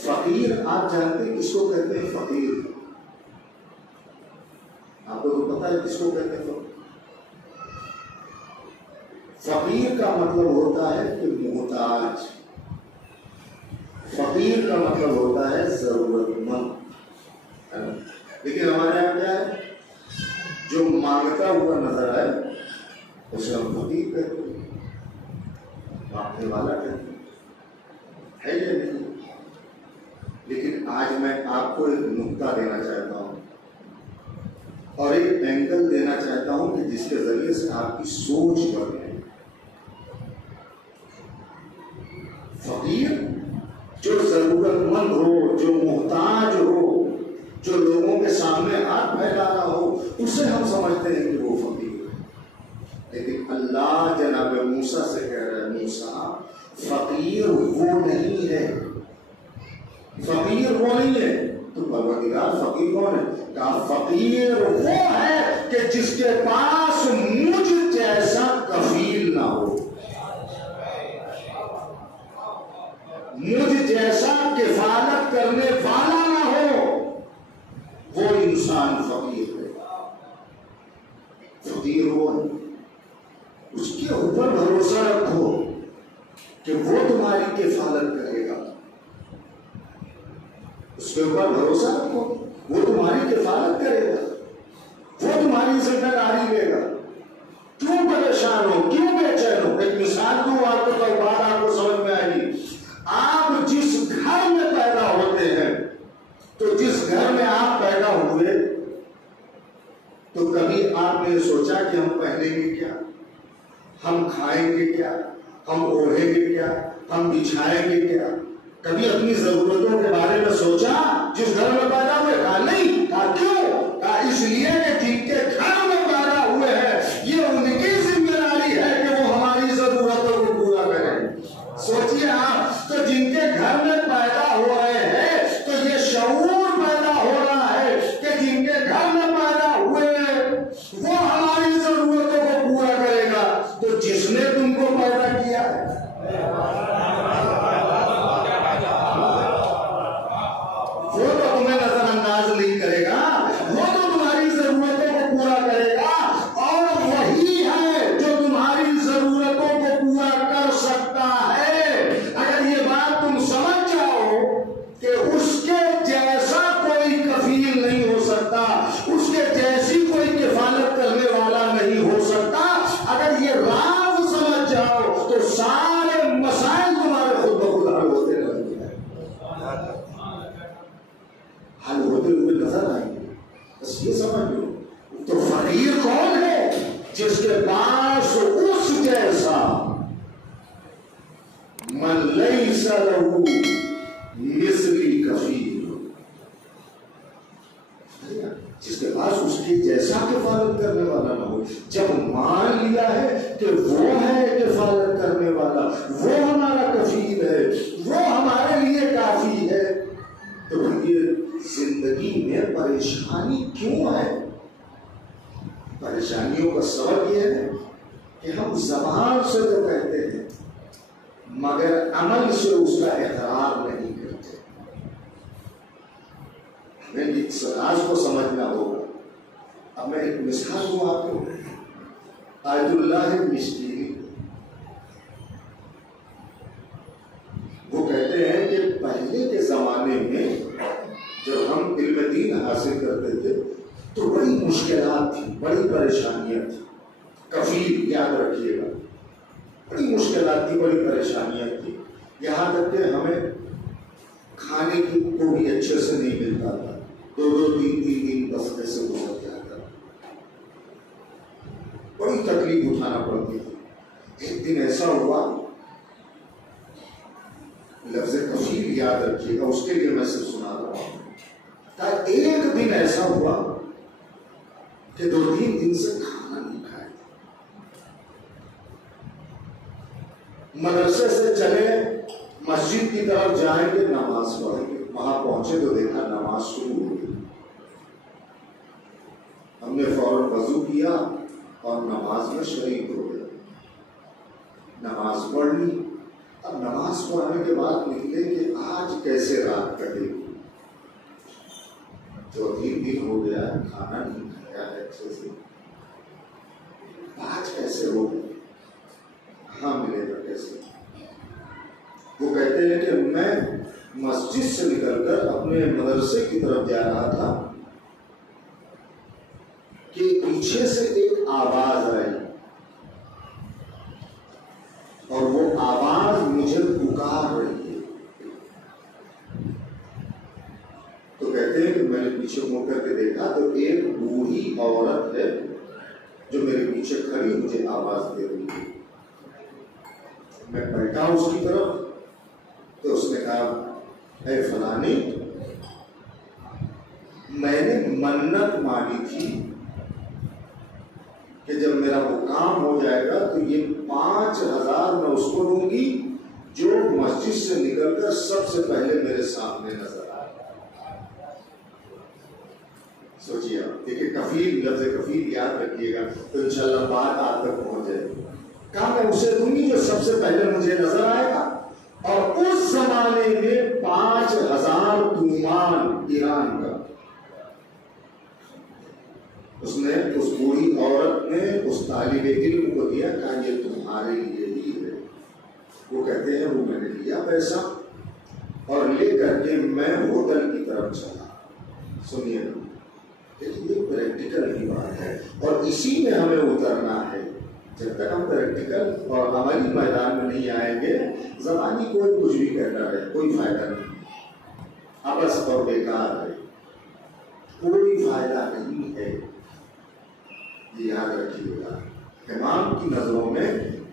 فقیر آپ جانتے ہیں کس کو کہتے ہیں؟ فقیر آپ کو تو پتا ہے کس کو کہتے ہیں؟ فقیر کا مطلب ہوتا ہے کہ محتاج. فقیر کا مطلب ہوتا ہے ضرورت مند. لیکن ہمارے یہاں کیا ہے, جو مانگتا ہوا نظر آئے اسے ہم فقیر کہتے ہیں, مانگنے والا کہتے ہیں, ہے یا نہیں؟ لیکن آج میں آپ کو ایک نقطہ دینا چاہتا ہوں اور ایک اینگل دینا چاہتا ہوں کہ جس کے ذریعے سے آپ کی سوچ بڑھے. فقیر جو ضرورت مند ہو, جو محتاج ہو, جو لوگوں کے سامنے ہاتھ پھیلا رہا ہو, اسے ہم سمجھتے ہیں کہ وہ فقیر ہے. لیکن اللہ جناب موسیٰ سے کہہ رہا ہے, موسیٰ فقیر وہ نہیں ہے, فقیر وہ نہیں ہے. تو پروردگار فقیر کون ہے؟ کہا فقیر وہ ہے کہ جس کے پاس مجھ جیسا کفیل نہ ہو, مجھ جیسا کفالت کرنے والا نہ ہو, وہ انسان فقیر ہے. تقدیر وہ ہے، اس کے اوپر بھروسہ رکھو کہ وہ تمہاری کفالت کرے گا، اس کے اوپر بھروسہ رکھو وہ تمہاری کفالت کرے گا، وہ تمہاری ذمہ داری لے گا۔ کیوں پریشان ہو، کیوں بے چین ہو؟ ایک مثال دوں آپ کو تو بات آپ کو سمجھ میں آئے گی۔ آپ جس گھر میں پیدا ہوتے ہیں، تو جس گھر میں آپ پیدا ہوئے تو کبھی آپ نے سوچا کہ ہم پہنیں گے کیا، ہم کھائیں گے کیا، ہم اوڑھیں گے کیا، ہم بچھائیں گے کیا؟ کبھی اپنی ضرورتوں کے بارے میں سوچا؟ جس گھر میں پیدا ہوئے کہا نہیں، کہا کیوں؟ کہا اس لیے کہ جن کے گھر میں پیدا ہوئے ہیں یہ ان کی ذمہ داری ہے کہ وہ ہماری ضرورتوں کو پورا کریں۔ سوچیے آپ، تو جن کے گھر میں پیدا ہو رہے ہیں تو یہ شعور پیدا ہو رہا ہے کہ جن کے گھر میں پیدا ہوئے ہیں وہ ہماری ضرورتوں کو پورا کرے گا۔ تو جس نے تم کو پیدا کیا ہے وہ تو تمہیں نظر انداز نہیں کرے گا، وہ تو تمہاری ضرورتوں کو پورا کرے گا، اور وہی ہے جو تمہاری ضرورتوں کو پورا کر سکتا ہے۔ اگر یہ بات تم سمجھ جاؤ کہ اس کے جیسا کوئی کفیل نہیں ہو سکتا، اس کے جیسی کوئی کفالت کرنے والا نہیں ہو سکتا، اگر یہ راز سمجھ جاؤ تو سارے مسائل تمہارے خود بخود حل ہوتے رہیں گے، حل ہوتے ہوئے نظر آئیں گے۔ بس یہ سمجھ لو، تو فقیر کون ہے؟ جس کے پاس اس جیسا من لیس لہو مثلی کفیل، جس کے پاس اس کے جیسا کفالت کرنے والا نہ ہو۔ جب مان لیا ہے کہ وہ ہے کفالت کرنے والا، وہ ہمارا کفیل ہے، وہ ہمارے لیے کافی ہے، تو یہ زندگی میں پریشانی کیوں ہے؟ پریشانیوں کا سبب یہ ہے کہ ہم زبان سے تو کہتے ہیں مگر عمل سے اس کا اقرار نہیں کرتے۔ ہمیں اس راز کو سمجھنا ہوگا۔ اب میں ایک مثال دوں آپ کو، آیت اللہ مشکلی، وہ کہتے ہیں کہ پہلے کے زمانے میں جب ہم علم دین حاصل کرتے تھے تو بڑی مشکلات تھی، بڑی پریشانیاں تھیں۔ کفیل یاد رکھیے گا، بڑی مشکلات تھی، بڑی پریشانیاں تھی، یہاں تک کہ ہمیں کھانے کی کو بھی اچھے سے نہیں ملتا تھا، 2-2 3 دن بس ایسے گزر جاتا، بڑی تکلیف اٹھانا پڑتی تھی۔ ایک دن ایسا ہوا، لفظ کفیل یاد رکھیے گا، اس کے لیے میں صرف سنا رہا ہوں۔ ایک دن ایسا ہوا کہ 2-3 دن سے کھانا نہیں کھایا، مدرسے سے چلے مسجد کی طرف جائیں گے نماز پڑھیں گے، وہاں پہنچے تو دیکھا نماز شروع ہو گئی۔ ہم نے فوراً وضو کیا اور نماز میں شریک ہو گئے، نماز پڑھ لی۔ اب نماز پڑھنے کے بعد نکلے کہ آج کیسے رات کٹے گی، 2-3 دن ہو گیا کھانا نہیں کھایا ہے اچھے سے، آج کیسے ہو گیا، کہاں ملے گا کیسے؟ وہ کہتے ہیں کہ میں مسجد سے نکل کر اپنے مدرسے کی طرف جا رہا تھا کہ پیچھے سے ایک آواز آئی، اور وہ آواز مجھے پکار رہی ہے۔ تو کہتے ہیں کہ میں نے پیچھے مڑ کر کے دیکھا تو ایک بوڑھی عورت ہے جو میرے پیچھے کھڑی مجھے آواز دے رہی ہے۔ میں پلٹا اس کی طرف تو اس نے کہا، اے فلانی، میں نے منت مانی تھی کہ جب میرا وہ کام ہو جائے گا تو یہ 5000 میں اس کو دوں گی جو مسجد سے نکل کر سب سے پہلے میرے سامنے نظر آئے۔ سوچیے آپ، دیکھیے کفیل، لفظ کفیل یاد رکھیے گا تو انشاءاللہ بات آپ تک پہنچ جائے گی۔ کہا میں اسے دوں گی جو سب سے پہلے مجھے نظر آئے گا، اور اس زمانے میں 5000 تومان ایران کا۔ اس نے اس بوڑھی عورت نے اس طالب علم کو دیا، کہا یہ تمہارے لیے ہی ہے۔ وہ کہتے ہیں وہ میں نے لیا پیسہ اور لے کر کے میں ہوٹل کی طرف چلا۔ سنیے نا، یہ پریکٹیکل کی بات ہے اور اسی میں ہمیں اترنا ہے۔ جب تک ہم پریکٹیکل اور عملی میدان میں نہیں آئیں گے، زبانی کوئی کچھ بھی کہتا ہے، کوئی فائدہ نہیں، ابس اور بیکار ہے، کوئی فائدہ نہیں ہے۔ یہ یاد رکھیے گا، امام کی نظروں میں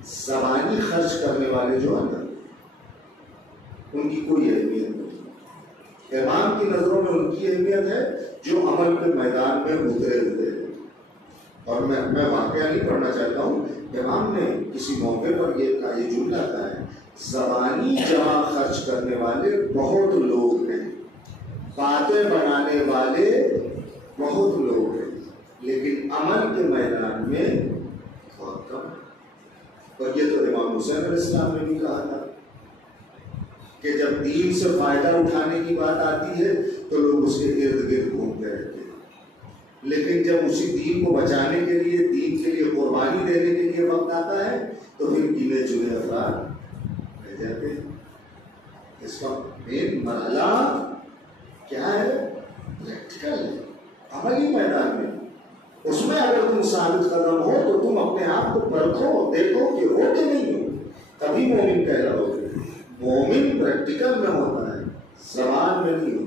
زبانی خرچ کرنے والے جو اندر ان کی کوئی اہمیت نہیں، امام کی نظروں میں ان کی اہمیت ہے جو عمل کے میدان میں اترے ہوئے ہیں۔ اور میں واقعہ نہیں پڑھنا چاہتا ہوں، امام نے کسی موقع پر یہ جملہ کہا ہے، زبانی جمع خرچ کرنے والے بہت لوگ ہیں، باتیں بنانے والے بہت لوگ ہیں، لیکن عمل کے میدان میں بہت کم ہے۔ اور یہ تو امام حسین علیہ السلام نے بھی کہا تھا کہ جب دین سے فائدہ اٹھانے کی بات آتی ہے تو لوگ اس کے ارد گرد گھومتے رہتے ہیں، لیکن جب اسی دین کو بچانے کے لیے، دین کے لیے قربانی دینے کے لیے وقت آتا ہے تو پھر گنے چنے افراد رہ جاتے ہیں۔ اس وقت مین مرحلہ کیا ہے؟ پریکٹیکل ہے، عملی میدان میں۔ اس میں اگر تم ثابت قدم ہو تو تم اپنے آپ کو پرکھو، دیکھو کہ ہو کہ نہیں ہو، تبھی مومن کہلاؤ گے۔ مومن پریکٹیکل میں ہوتا ہے، زبان میں نہیں ہوتا۔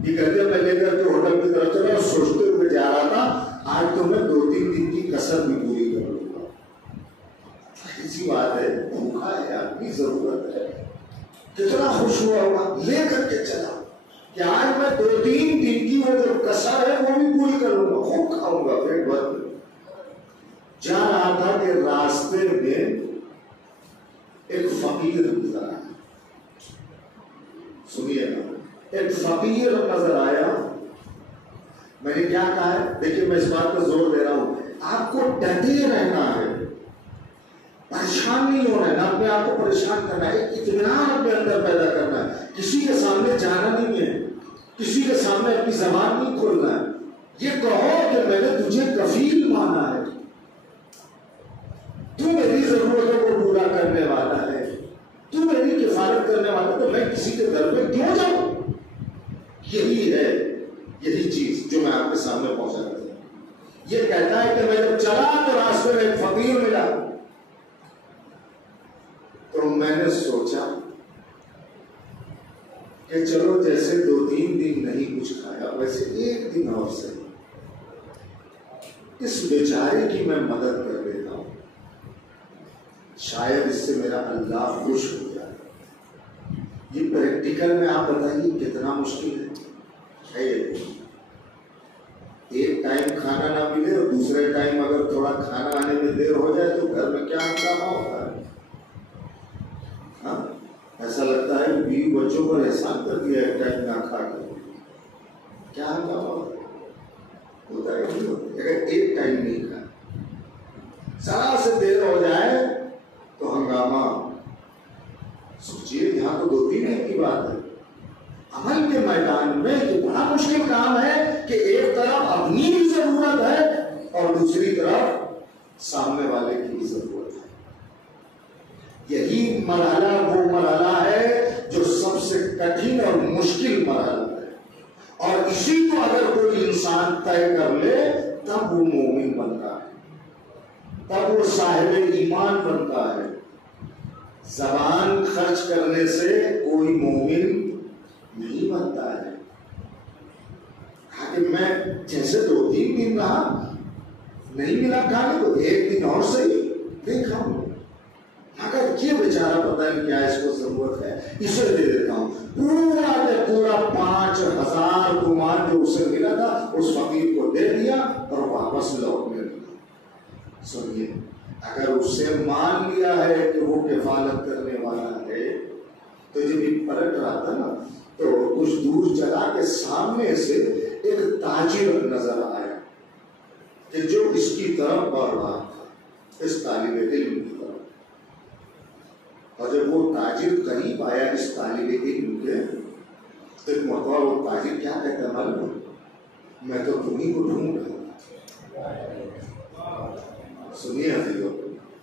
یہ کہتے ہیں میں لے کر کے ہوٹل کی طرف چلا اور سوچتے ہوئے جا رہا تھا آج تو میں 2-3 دن کی کسر بھی پوری کر لوں گا۔ ایسی بات ہے، بھوکا ہے آدمی، ضرورت ہے، کتنا خوش ہوا ہوگا، لے کر کے چلا کہ آج میں 2-3 دن کی وہ جو کسر ہے وہ بھی پوری کر لوں گا، خوب کھاؤں گا پیٹ بھر۔ جا رہا تھا کہ راستے میں ایک فقیر نظر آیا، سنیے نا، ایک فقیر نظر آیا۔ میں نے کیا کہا ہے؟ دیکھیے میں اس بات پر زور دے رہا ہوں، آپ کو ڈٹے رہنا ہے، پریشان نہیں ہونا ہے، نہ اپنے آپ کو پریشان کرنا ہے، ایک اطمینان اپنے اندر پیدا کرنا ہے، کسی کے سامنے جانا نہیں ہے، کسی کے سامنے اپنی زبان نہیں کھولنا ہے، یہ کہو کہ میں نے تجھے کفیل مانا ہے، تو میری ضرورتوں کو پورا کرنے والا ہے، تو میری کفالت کرنے والا، تو میں کسی کے در پہ کیوں جاؤں؟ یہی ہے، یہی چیز جو میں آپ کے سامنے پہنچا رہا تھا۔ یہ کہتا ہے کہ میں جب چلا تو راستے میں ایک فقیر ملا، تو میں نے سوچا کہ چلو جیسے 2-3 دن نہیں کچھ کھایا ویسے ایک دن اور سے اس بیچارے کی میں مدد کر دیتا ہوں، شاید اس سے میرا اللہ خوش ہو جائے۔ یہ پریکٹیکل میں آپ بتائیے کتنا مشکل ہے۔ ایک ٹائم کھانا نہ ملے اور دوسرے ٹائم اگر تھوڑا کھانا آنے میں دیر ہو جائے تو گھر میں کیا ہنگامہ ہوتا ہے؟ ہاں، ایسا لگتا ہے بیوی بچوں پر احسان کر دیا ایک ٹائم نہ کھا کر، کیا ہنگامہ ہوتا ہے؟ نہیں ہوتا اگر ایک ٹائم نہیں کھا، ذرا سے دیر ہو جائے تو ہنگامہ۔ سوچیے یہاں تو 2-3 دن کی بات ہے، عمل کے میدان میں یہ بڑا مشکل کام ہے کہ ایک طرف اپنی بھی ضرورت ہے اور دوسری طرف سامنے والے کی بھی ضرورت ہے۔ یہی مرحلہ وہ مرحلہ ہے جو سب سے کٹھن اور مشکل مرحلہ ہے، اور اسی کو اگر کوئی انسان طے کر لے تب وہ مومن بنتا ہے، تب وہ صاحب ایمان بنتا ہے۔ زبان خرچ کرنے سے کوئی مومن نہیں بنتا ہے۔ کہ میں جیسے 2-3 دن رہا نہیں ملا کھانے کو، ایک دن اور صحیح دیکھا ہوں، اگر یہ بیچارہ پتہ نہیں کیا اس کو ضرورت ہے، اسے دے دیتا ہوں۔ پورا کے پورا 5000 رومال جو اسے ملا تھا اس فقیر کو دے دیا اور واپس لوٹنے لگا۔ سنیے، اگر اس سے مان لیا ہے کہ وہ کفالت کرنے والا ہے تو جب یہ پلٹ رہا تھا نا تو کچھ دور چلا کے سامنے سے ایک تاجر نظر آیا کہ جو اس کی طرف بڑھ رہا تھا، اس طالب علم کی طرف، اور جب وہ تاجر قریب آیا اس طالب علم کے تو ایک مرتبہ وہ تاجر کیا کہتا ہے معلوم؟ میں تو تمہیں کو ڈھونڈ رہا تھا. سنیے حضرت،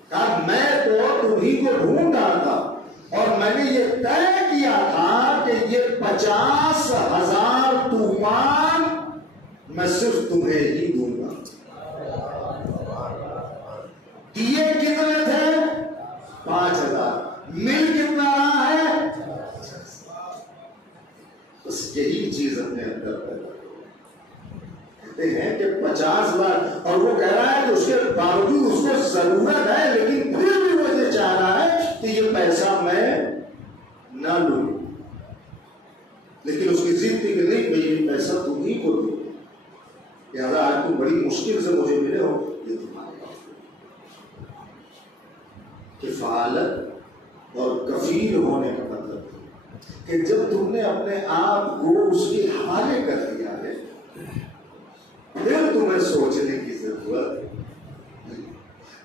کہا میں تو تمہیں کو ڈھونڈ رہا تھا اور میں نے یہ طے کیا تھا کہ یہ 50,000 طوفان میں صرف تمہیں ہی دوں گا. دیے کتنے تھے؟ 5,000. مل کتنا رہا ہے؟ بس یہی چیز اپنے اندر پیدا کہتے ہیں کہ 50,000، اور وہ کہہ رہا ہے کہ اس کے باوجود اس کو ضرورت ہے، لیکن پھر بھی وہ یہ چاہ رہا ہے کہ یہ پیسہ میں نہ لوں. لیکن اس کی ضد تھی کہ نہیں، میں یہ پیسہ تم ہی کو دوں. لہٰذا آج تم بڑی مشکل سے مجھے ملے ہو، یہ تمہارے کفالت اور کفیل ہونے کا مطلب کہ جب تم نے اپنے آپ کو اس کے حوالے کر دیا ہے، پھر تمہیں سوچنے کی ضرورت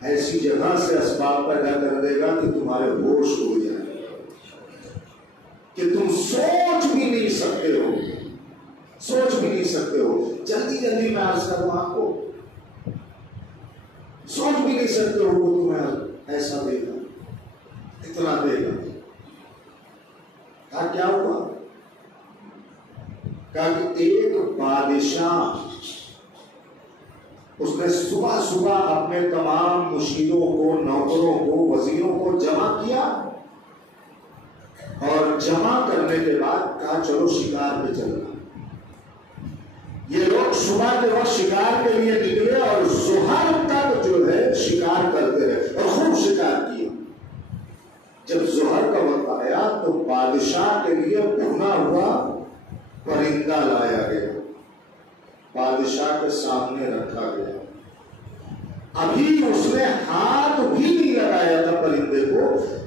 ایسی جگہ سے اسباب پیدا کر دے گا کہ تمہارے ہوش ہو جائے، کہ تم سوچ بھی نہیں سکتے ہو، سوچ بھی نہیں سکتے ہو. جلدی جلدی میں عرض کروں آپ کو، سوچ بھی نہیں سکتے ہو وہ تمہیں ایسا دے گا، اتنا دے گا. کہا کیا ہوا؟ کہا کہ ایک بادشاہ، اس نے صبح صبح اپنے تمام مشیروں کو، نوکروں کو، وزیروں کو جمع کیا، اور جمع کرنے کے بعد کہا چلو شکار پہ چلنا. یہ لوگ صبح کے وقت شکار کے لیے نکلے اور ظہر تک جو ہے شکار کرتے رہے اور خوب شکار کیا. جب ظہر کا وقت آیا تو بادشاہ کے لیے بھنا ہوا پرندہ لایا گیا، بادشاہ کے سامنے رکھا گیا. ابھی اس نے ہاتھ بھی نہیں لگایا تھا پرندے کو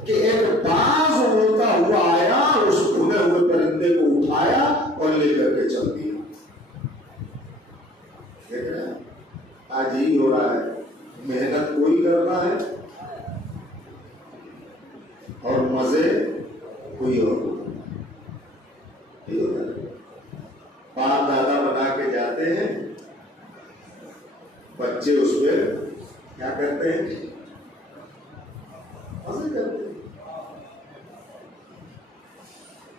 کہ ایک باز اڑتا ہوا آیا اور اس بھنے ہوئے پرندے کو اٹھایا اور لے کر کے چل دیا. دیکھ رہے ہیں آج ہی ہو رہا ہے، محنت کوئی کرنا ہے اور مزے کوئی اور. باپ دادا بنا کے جاتے ہیں، بچے اس پہ کیا کرتے ہیں؟ مزے کرتے ہیں.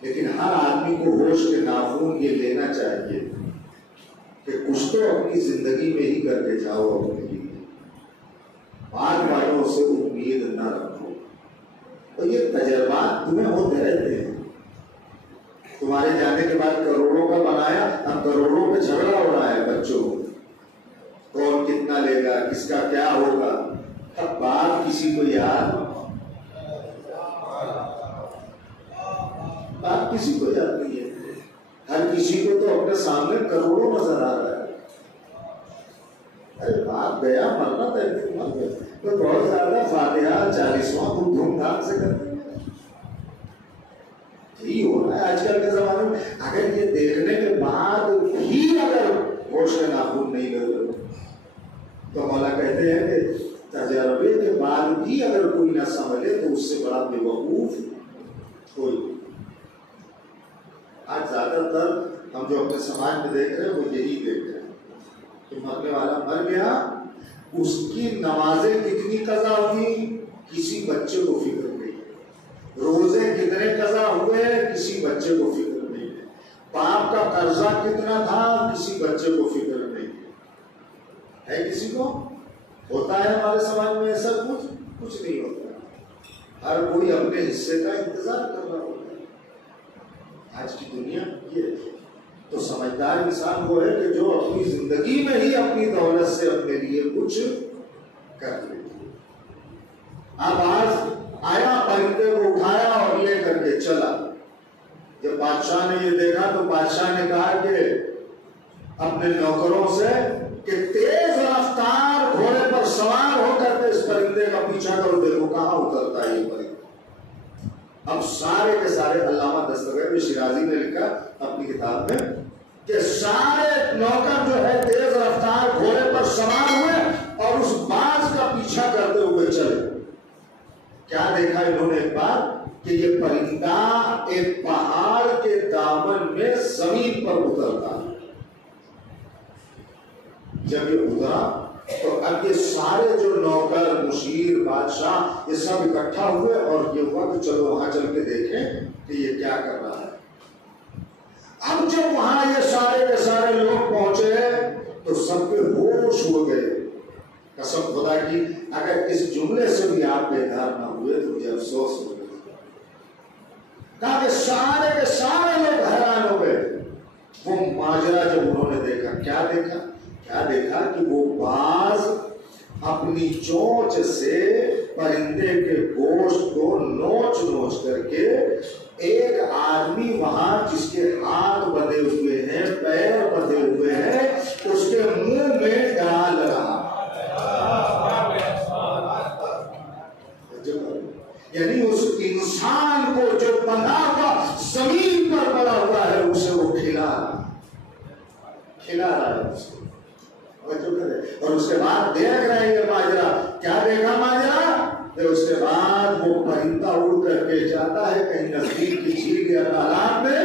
لیکن ہر آدمی کو ہوش کے ناخون یہ لینا چاہیے کہ کچھ تو اپنی زندگی میں ہی کر کے جاؤ اپنے لیے. بعد والوں سے امید نہ رکھو. تو یہ تجربات تمہیں ہوتے رہتے ہیں. تمہارے جانے کے بعد کروڑوں کا بنایا، اب کروڑوں پہ جھگڑا ہو رہا ہے بچوں کو، کون کتنا لے گا، کس کا کیا ہوگا. اب بات کسی کو یاد، بات کسی کو یاد نہیں ہے. ہر کسی کو تو اپنے سامنے کروڑوں نظر آ رہا ہے. ارے باپ گیا، مرنا تھا مر گیا. تو بہت زیادہ فاتحہ 40واں خوب دھوم دھام سے کرتے ہیں. یہی ہو رہا ہے آج کل کے زمانے میں. اگر یہ دیکھنے کے بعد بھی اگر ہوش کے ناخون نہیں کرتے تو مولا کہتے ہیں کہ تجربے کے بعد بھی اگر کوئی نہ سمجھے تو اس سے بڑا بے وقوف کوئی. آج زیادہ تر ہم جو اپنے سماج میں دیکھ رہے ہیں وہ یہی دیکھ رہے ہیں کہ مرنے والا مر گیا، اس کی نمازیں کتنی قضا ہوئی کسی بچے کو فکر نہیں، روزے کتنے قضا ہوئے کسی بچے کو فکر نہیں، باپ کا قرضہ کتنا تھا کسی بچے کو فکر نہیں ہے. کسی کو ہوتا ہے ہمارے سماج میں ایسا؟ کچھ نہیں ہوتا. ہر کوئی اپنے حصے کا انتظار کر رہا ہوتا ہے. آج کی دنیا یہ ہے. تو سمجھدار انسان وہ ہے کہ جو اپنی زندگی میں ہی اپنی دولت سے اپنے لیے کچھ کر لے. اب آج آیا، پرندے کو اٹھایا اور لے کر کے چلا. جب بادشاہ نے یہ دیکھا تو بادشاہ نے کہا کہ اپنے نوکروں سے کہ تیز رفتار گھوڑے پر سوار ہو کر کے اس پرندے کا پیچھا کرو، دیکھو کہاں اترتا ہے یہ پرندہ. اب سارے کے سارے علامہ دستگیر شیرازی نے لکھا اپنی کتاب میں کہ سارے نوکر جو ہے تیز رفتار گھوڑے پر سوار ہوئے اور اس باز کا پیچھا کرتے ہوئے چلے. کیا دیکھا انہوں نے ایک بار کہ یہ پرندہ ایک پہاڑ کے دامن میں زمین پر اترتا ہے. جب یہ اترا تو اب یہ سارے جو نوکر مشیر بادشاہ یہ سب اکٹھا ہوئے اور یہ ہوا کہ چلو وہاں چل کے دیکھیں کہ یہ کیا کر رہا ہے۔ اب جب وہاں یہ سارے کے سارے لوگ پہنچے تو سب کے ہوش ہو گئے۔ قسم خدا کی اگر اس جملے سے بھی آپ بیدار نہ ہوئے تو مجھے افسوس ہو گیا۔ کہا کہ سارے کے سارے لوگ حیران ہو گئے۔ وہ ماجرا جب انہوں نے دیکھا، کیا دیکھا کہ وہ باز اپنی چونچ سے پرندے کے گوشت کو نوچ نوچ کر کے ایک آدمی وہاں جس کے ہاتھ بندھے ہوئے ہیں پیر بندھے ہوئے ہیں اس کے منہ میں ڈال رہا، یعنی اس انسان کو جو بندھا ہوا زمین پر پڑا ہوا ہے اسے وہ کھلا رہا ہے اس کو۔ اور اس کے بعد دیکھ رہے ہیں یہ ماجرا، کیا دیکھا ماجرا؟ پھر اس کے بعد وہ پرندہ اڑ کر کے جاتا ہے کہیں نزدیک کی جھیل یا تالاب میں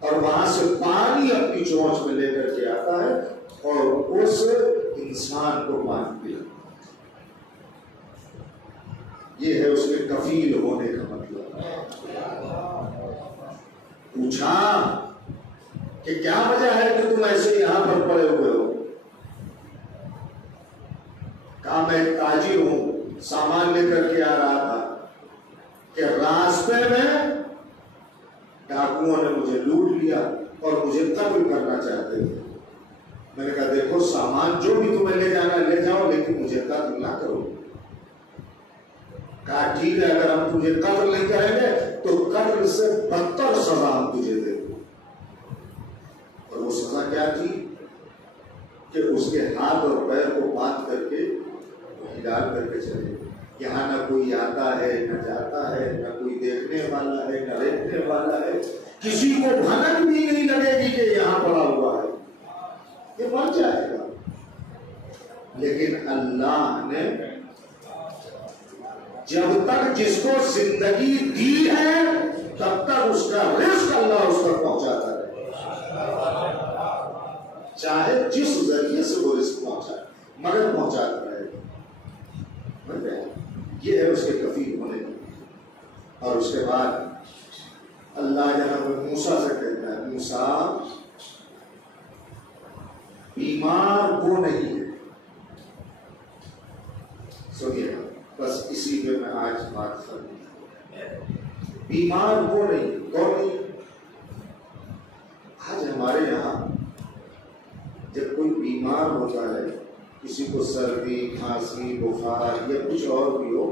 اور وہاں سے پانی اپنی چونچ میں لے کر کے آتا ہے اور اس انسان کو پانی پلاتا ہے۔ یہ ہے اس کے کفیل ہونے کا مطلب۔ پوچھا کہ کیا وجہ ہے کہ تم ایسے یہاں پر پڑے ہوئے ہو؟ کہا میں ایک تاجر ہوں، سامان لے کر کے آ رہا تھا کہ راستے میں ڈاکوؤں نے مجھے لوٹ لیا اور مجھے قتل کرنا چاہتے تھے۔ میں نے کہا دیکھو سامان جو بھی تمہیں لے جانا لے جاؤ لیکن مجھے قتل نہ کرو۔ کہا ٹھیک ہے اگر ہم تجھے قتل نہیں کریں گے تو قتل سے بدتر سزا ہم تجھے دیں گے۔ اور وہ سزا کیا تھی کہ اس کے ہاتھ اور پیر کو باندھ کر کے ہلا کر کے چلے۔ یہاں نہ کوئی آتا ہے نہ جاتا ہے، نہ کوئی دیکھنے والا ہے نہ دیکھنے والا ہے، کسی کو بھنک بھی نہیں لگے گی کہ یہاں پڑا ہوا ہے، یہ مر جائے گا۔ لیکن اللہ نے جب تک جس کو زندگی دی ہے تب تک اس کا رزق اللہ اس تک پہنچاتا ہے، چاہے جس ذریعے سے وہ رزق پہنچائے مگر پہنچاتا رہے گا۔ یہ ہے اس کے کفیل ہونے کا۔ اور اس کے بعد اللہ جناب موسیٰ سے کہتا ہے موسیٰ بیمار وہ نہیں ہے۔ سنیے بس اسی پہ میں آج بات کروں۔ بیمار وہ نہیں، کون نہیں؟ آج ہمارے یہاں جب کوئی بیمار ہوتا ہے، کسی کو سردی کھانسی بخار یا کچھ اور بھی ہو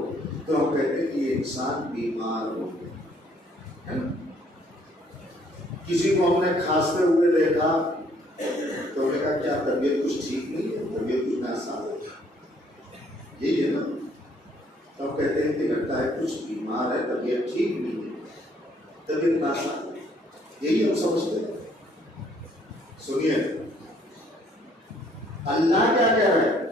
تو ہم کہتے ہیں کہ یہ انسان بیمار ہو گیا۔ کسی کو ہم نے کھانستے ہوئے دیکھا تو ہم نے کہا کیا طبیعت کچھ ٹھیک نہیں ہے، طبیعت کچھ ناساز ہے، یہی ہے نا؟ تو ہم کہتے ہیں کہ لگتا ہے کچھ بیمار ہے، طبیعت ٹھیک نہیں ہے، طبیعت ناساز ہے، یہی ہم سمجھتے ہیں۔ سنیے اللہ کیا کہہ رہا ہے؟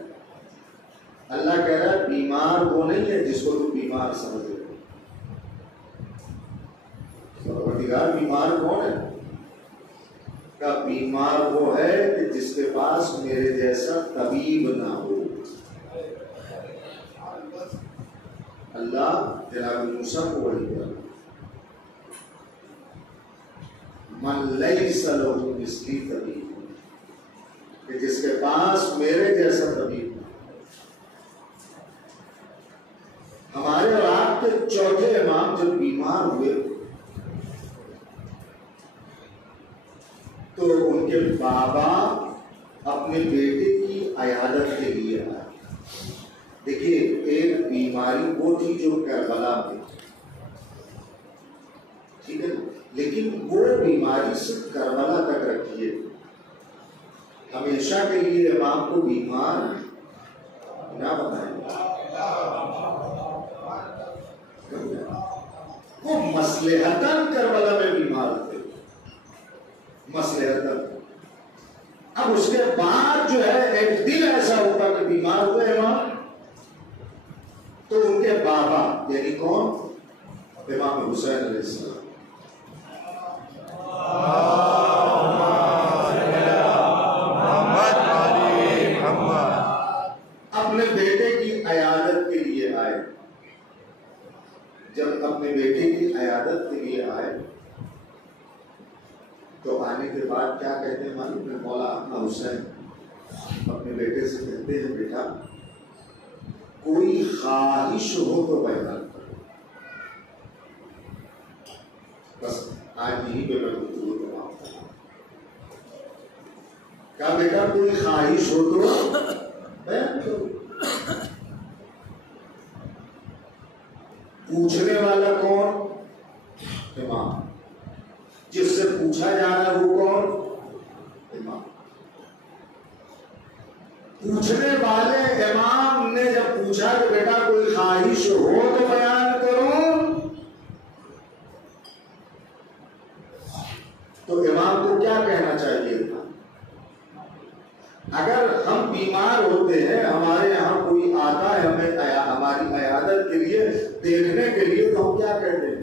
اللہ کہہ رہا ہے بیمار وہ نہیں ہے جس کو تم بیمار سمجھ رہے ہو۔ پروردگار بیمار کون ہے؟ کہ بیمار وہ ہے کہ جس کے پاس میرے جیسا طبیب نہ ہو۔ اللہ جناب موسیٰ کو وحی کر من لیس لہ مثلی طبیب، کہ جس کے پاس میرے جیسا طبیب۔ ہمارے اور آپ کے چوتھے امام جب بیمار ہوئے تو ان کے بابا اپنے بیٹے کی عیادت کے لیے آئے۔ دیکھیے ایک بیماری وہ تھی جو کربلا میں، ٹھیک ہے، لیکن وہ بیماری صرف کربلا تک رکھیے، ہمیشہ کے لیے امام کو بیمار نہ بتائیں۔ وہ مصلحتاً کربلا میں بیمار تھے، مصلحتاً۔ اب اس کے بعد جو ہے ایک دن ایسا ہوتا کہ بیمار ہوئے امام، تو ان کے بابا یعنی کون؟ امام حسین علیہ السلام، جب اپنے بیٹے کی عیادت کے لیے آئے تو آنے کے بعد کیا کہتے ہیں معلوم ہے؟ مولا حسین اپنے بیٹے سے کہتے ہیں بیٹا کوئی خواہش ہو تو بیان کرو. بس آج یہیں پہ میں گفتگو تمام کروں. کہا بیٹا کوئی خواہش ہو تو بیان کرو. پوچھنے والا کون؟ امام. جس سے پوچھا جا رہا ہے وہ کون؟ امام. پوچھنے والے امام نے جب پوچھا کہ بیٹا کوئی خواہش ہو تو بیان کرو تو امام کو کیا کہنا چاہیے تھا؟ اگر ہم بیمار ہوتے ہیں، ہمارے یہاں کوئی آتا ہے ہمیں ہماری عیادت کے لیے دیکھنے کے لیے، تو ہم کیا کہتے ہیں؟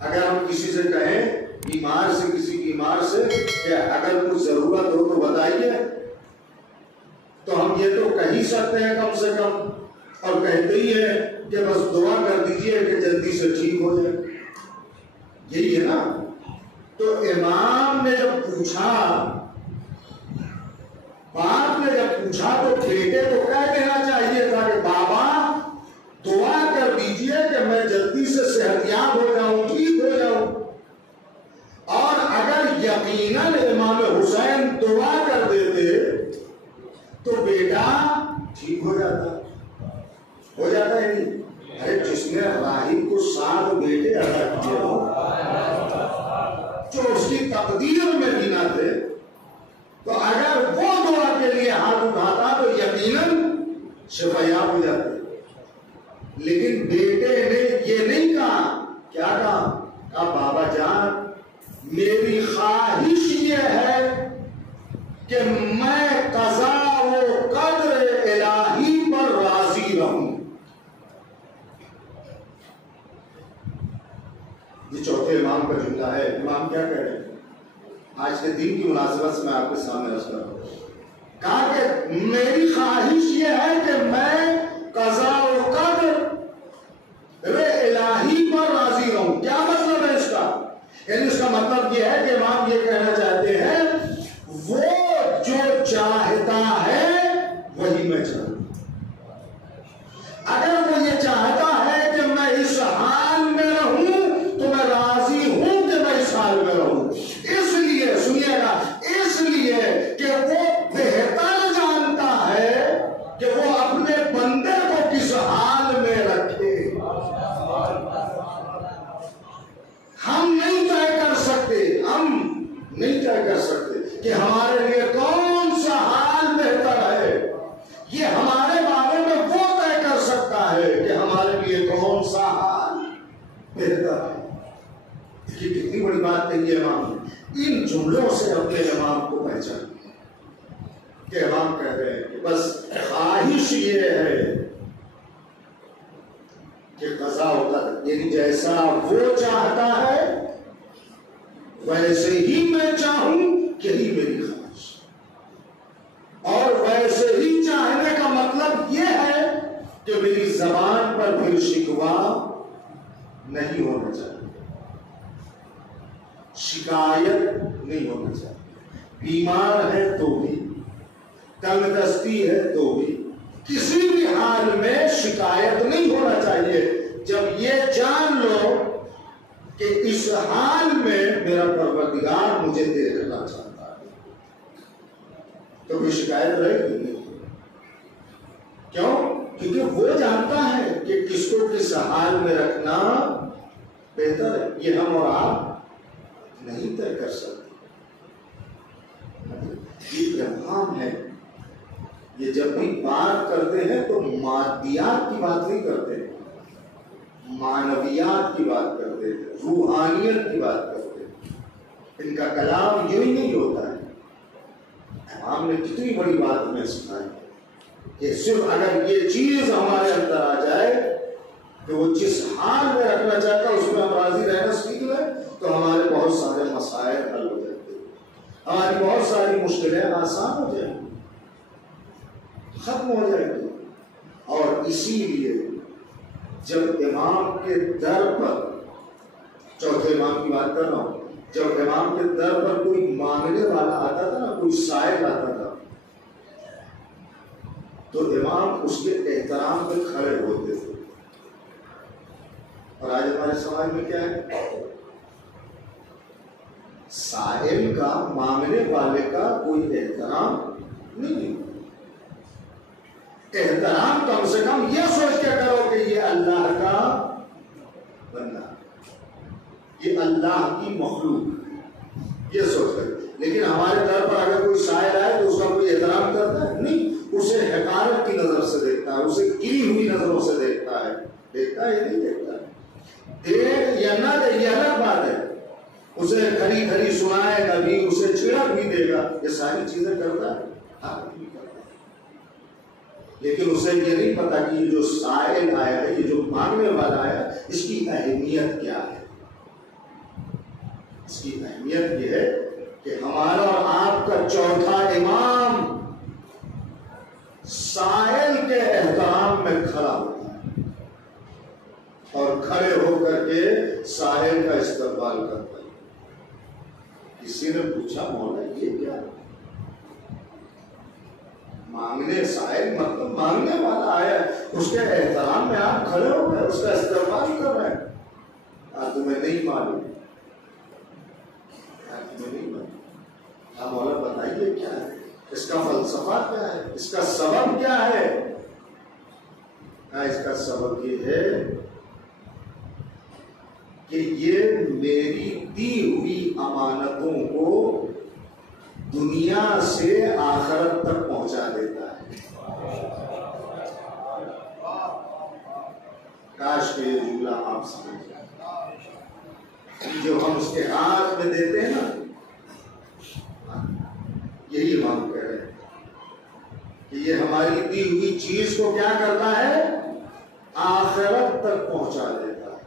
اگر ہم کسی سے کہیں بیمار سے، کسی بیمار سے کہ اگر کچھ ضرورت ہو تو بتائیے، تو ہم یہ تو کہہ ہی سکتے ہیں کم سے کم، اور کہتے ہی ہیں کہ بس دعا کر دیجئے کہ جلدی سے ٹھیک ہو جائے. یہی ہے نا. تو امام نے جب پوچھا، باپ نے جب پوچھا تو بیٹے کو کیا کہنا چاہیے تھا کہ بابا دعا کر دیجئے کہ میں جلدی سے صحت یاب ہو جاؤں، ٹھیک ہو جاؤں. اور اگر یقیناً امام حسین دعا کر دیتے تو بیٹا ٹھیک ہو جاتا ہے نہیں. ارے جس نے راہب کو 7 بیٹے عطا کیے ہو جو اس کی تقدیر میں بھی نہ تھے، تو اگر وہ دعا کے لیے ہاتھ اٹھاتا تو یقیناً شفایاب ہو جاتے. لیکن بیٹے نے یہ نہیں کہا. کیا کہا بابا جان میری خواہش یہ ہے کہ میں قضا و قدر الہی پر راضی رہوں. یہ چوتھے امام کا جملہ ہے. امام کیا کہہ رہے ہیں؟ آج کے دن کی مناسبت سے میں آپ کے سامنے عرض کر رہا ہوں. کہا کہ میری خواہش یہ ہے کہ میں قضا و قدر الہی پر راضی رہوں. کیا مطلب ہے اس کا؟ یعنی اس کا مطلب یہ ہے کہ امام یہ کہنا چاہتے ہیں وہ جو چاہتا ہے وہی میں چاہتا ہوں. اگر وہ یہ چاہتا ہے کہ میں اس حال میں رہوں تو میں راضی ہوں کہ میں اس حال میں رہوں. اس لیے سنیے گا، اس لیے کہ وہ بہتر جانتا ہے کہ وہ اپنے بندے کو کس حال میں رکھے. ہم نہیں طے کر سکتے کہ ہمارے لیے کون سا حال بہتر ہے. یہ ہمارے بارے میں وہ طے کر سکتا ہے کہ ہمارے لیے کون سا حال بہتر ہے. دیکھیے کتنی بڑی بات کہی ہے امام نے. ان جملوں سے اپنے امام کو پہچان کہ امام کہہ رہے ہیں کہ بس خواہش یہ ہے کہ قضا ہوتا ہے، یعنی جیسا وہ چاہتا ہے ویسے ہی میں چاہوں، یہی میری خواہش. اور ویسے ہی چاہنے کا مطلب یہ ہے کہ میری زبان پر پھر شکوہ نہیں ہونا چاہیے، شکایت نہیں ہونا چاہیے. بیمار ہے تو بھی، تنگ دستی ہے تو بھی، کسی بھی حال میں شکایت نہیں ہونا چاہیے. جب یہ جان لو کہ اس حال میں میرا پروردگار مجھے دیکھنا چاہتا ہے تو کوئی شکایت رہے گی نہیں. کیوں؟ کیونکہ وہ جانتا ہے کہ کس کو کس حال میں رکھنا بہتر ہے. یہ ہم اور آپ نہیں طے کر سکتے. یہ امام ہے، یہ جب بھی بات کرتے ہیں تو مادیات کی بات نہیں کرتے، معنویات کی بات کرتے ہیں، روحانیت کی بات کرتے ہیں. ان کا کلام یوں ہی نہیں ہوتا ہے. امام نے کتنی بڑی بات ہمیں سکھائی کہ صرف اگر یہ چیز ہمارے اندر آ جائے کہ وہ جس حال میں رکھنا چاہتا ہے اس میں ہم راضی رہنا سیکھ لیں تو ہمارے بہت سارے مسائل حل ہو جاتے ہیں، ہماری بہت ساری مشکلیں آسان ہو جائیں گی، ختم ہو جائیں گی. اور اسی لیے جب امام کے در پر، چوتھے امام کی بات کر رہا ہوں، جب امام کے در پر کوئی مانگنے والا آتا تھا نا، کوئی سائل آتا تھا، تو امام اس کے احترام پہ کھڑے ہوتے تھے. اور آج ہمارے سماج میں کیا ہے؟ سائل کا، مانگنے والے کا کوئی احترام نہیں. احترام کم سے کم یہ سوچ کے کرو کہ یہ اللہ کا بندہ، یہ اللہ کی مخلوق، یہ سوچ کر. لیکن ہمارے در پر اگر کوئی سائل آئے تو اس کا کوئی احترام کرتا ہے نہیں، اسے حقارت کی نظر سے دیکھتا ہے، اسے گری ہوئی نظروں سے دیکھتا ہے. دیکھتا ہے یا نہیں دیکھتا؟ دیکھ یا نہ دے یہ الگ بات ہے. اسے کھڑی کھڑی سنائے گا بھی، اسے چھڑک بھی دے گا، یہ ساری چیزیں کرتا ہے. ہاں کرتا ہے. لیکن اسے یہ نہیں پتا کہ یہ جو سائل آیا ہے، یہ جو مانگنے والا آیا، اس کی اہمیت کیا ہے. اس کی اہمیت یہ ہے کہ ہمارا اور آپ کا چوتھا امام سائل کے احترام میں کھڑا ہوتا ہے اور کھڑے ہو کر کے سائل کا استقبال کرتا ہے. کسی نے پوچھا مولا یہ کیا؟ مانگنے، سائل مطلب مانگنے والا آیا ہے، اس کے احترام میں آپ کھڑے ہو گئے، اس کا استقبال کر رہے ہیں. تمہیں نہیں معلوم، تمہیں نہیں معلوم. آپ مولا بتائیے کیا ہے اس کا فلسفہ، کیا ہے اس کا سبب، کیا ہے؟ اس کا سبب یہ ہے کہ یہ میری دی ہوئی امانتوں کو دنیا سے آخرت تک پہنچا دیتا ہے. کاش کہ یہ جملہ آپ سمجھ جائیں. جو ہم اس کے ہاتھ میں دیتے ہیں نا، یہی ہم کہہ رہے ہیں کہ یہ ہماری دی ہوئی چیز کو کیا کرتا ہے؟ آخرت تک پہنچا دیتا ہے.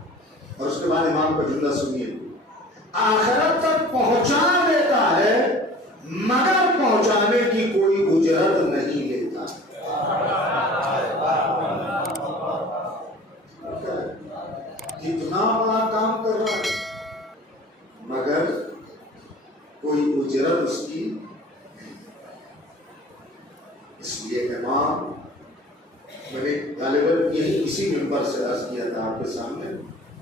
اور اس کے بعد امام کا جملہ سنیے، آخرت تک پہنچا دیتا ہے مگر پہنچانے کی کوئی اجرت نہیں لیتا. کتنا بڑا کام کر رہا ہے مگر کوئی اجرت اس کی. اس لیے امام، میں نے غالباً یہی اسی ممبر سے عرض کیا تھا آپ کے سامنے،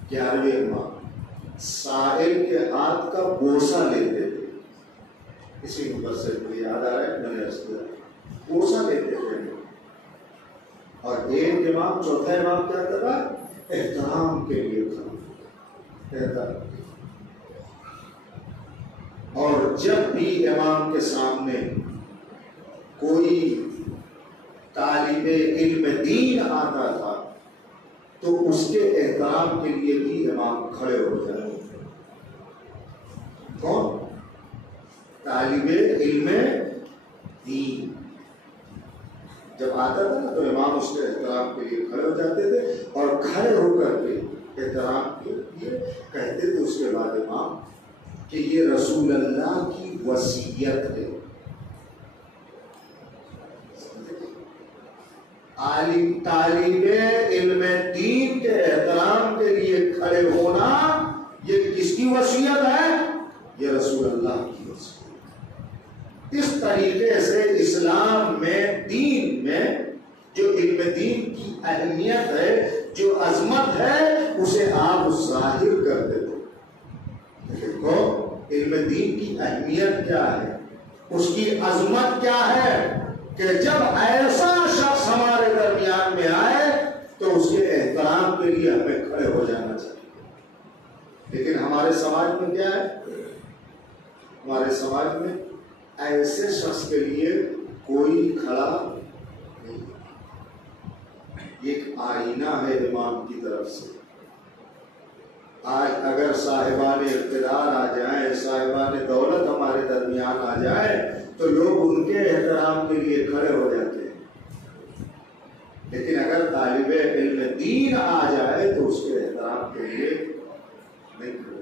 11ویں امام سائل کے ہاتھ کا بوسہ لیتے تھے. اسی ممبر سے مجھے یاد آ رہا ہے، میں نے عرض کیا بوسہ لیتے تھے. اور ایک امام، چوتھا امام کیا کر رہا ہے؟ احترام کے لیے کھڑا. اور جب بھی امام کے سامنے کوئی طالب علم دین آتا تھا تو اس کے احترام کے لیے بھی امام کھڑے ہو جاتے. کون؟ طالب علم دین جب آتا تھا نا تو امام اس کے احترام کے لیے کھڑے ہو جاتے تھے اور کھڑے ہو کر کے احترام کے لیے کہتے تھے اس کے بعد امام کہ یہ رسول اللہ کی وصیت ہے. طالب علم دین کے احترام کے لیے کھڑے ہونا یہ کس کی وصیت ہے؟ یہ رسول اللہ کی وصیت. اس طریقے سے اسلام میں، دین میں جو علم دین کی اہمیت ہے، جو عظمت ہے، اسے آپ ظاہر کرتے تھے. دیکھو علم دین کی اہمیت کیا ہے، اس کی عظمت کیا ہے کہ جب ایسا شخص ہمارے درمیان میں آئے تو اس کے احترام کے لیے ہمیں کھڑے ہو جانا چاہیے. لیکن ہمارے سماج میں کیا ہے؟ ہمارے سماج میں ایسے شخص کے لیے کوئی کھڑا نہیں. ایک آئینہ ہے امام کی طرف سے. آج اگر صاحبان اقتدار آ جائیں، صاحبان دولت ہمارے درمیان آ جائیں تو لوگ ان کے احترام کے لیے کھڑے ہو جاتے ہیں. لیکن اگر طالب علم دین آ جائے تو اس کے احترام کے لیے نہیں کھڑے.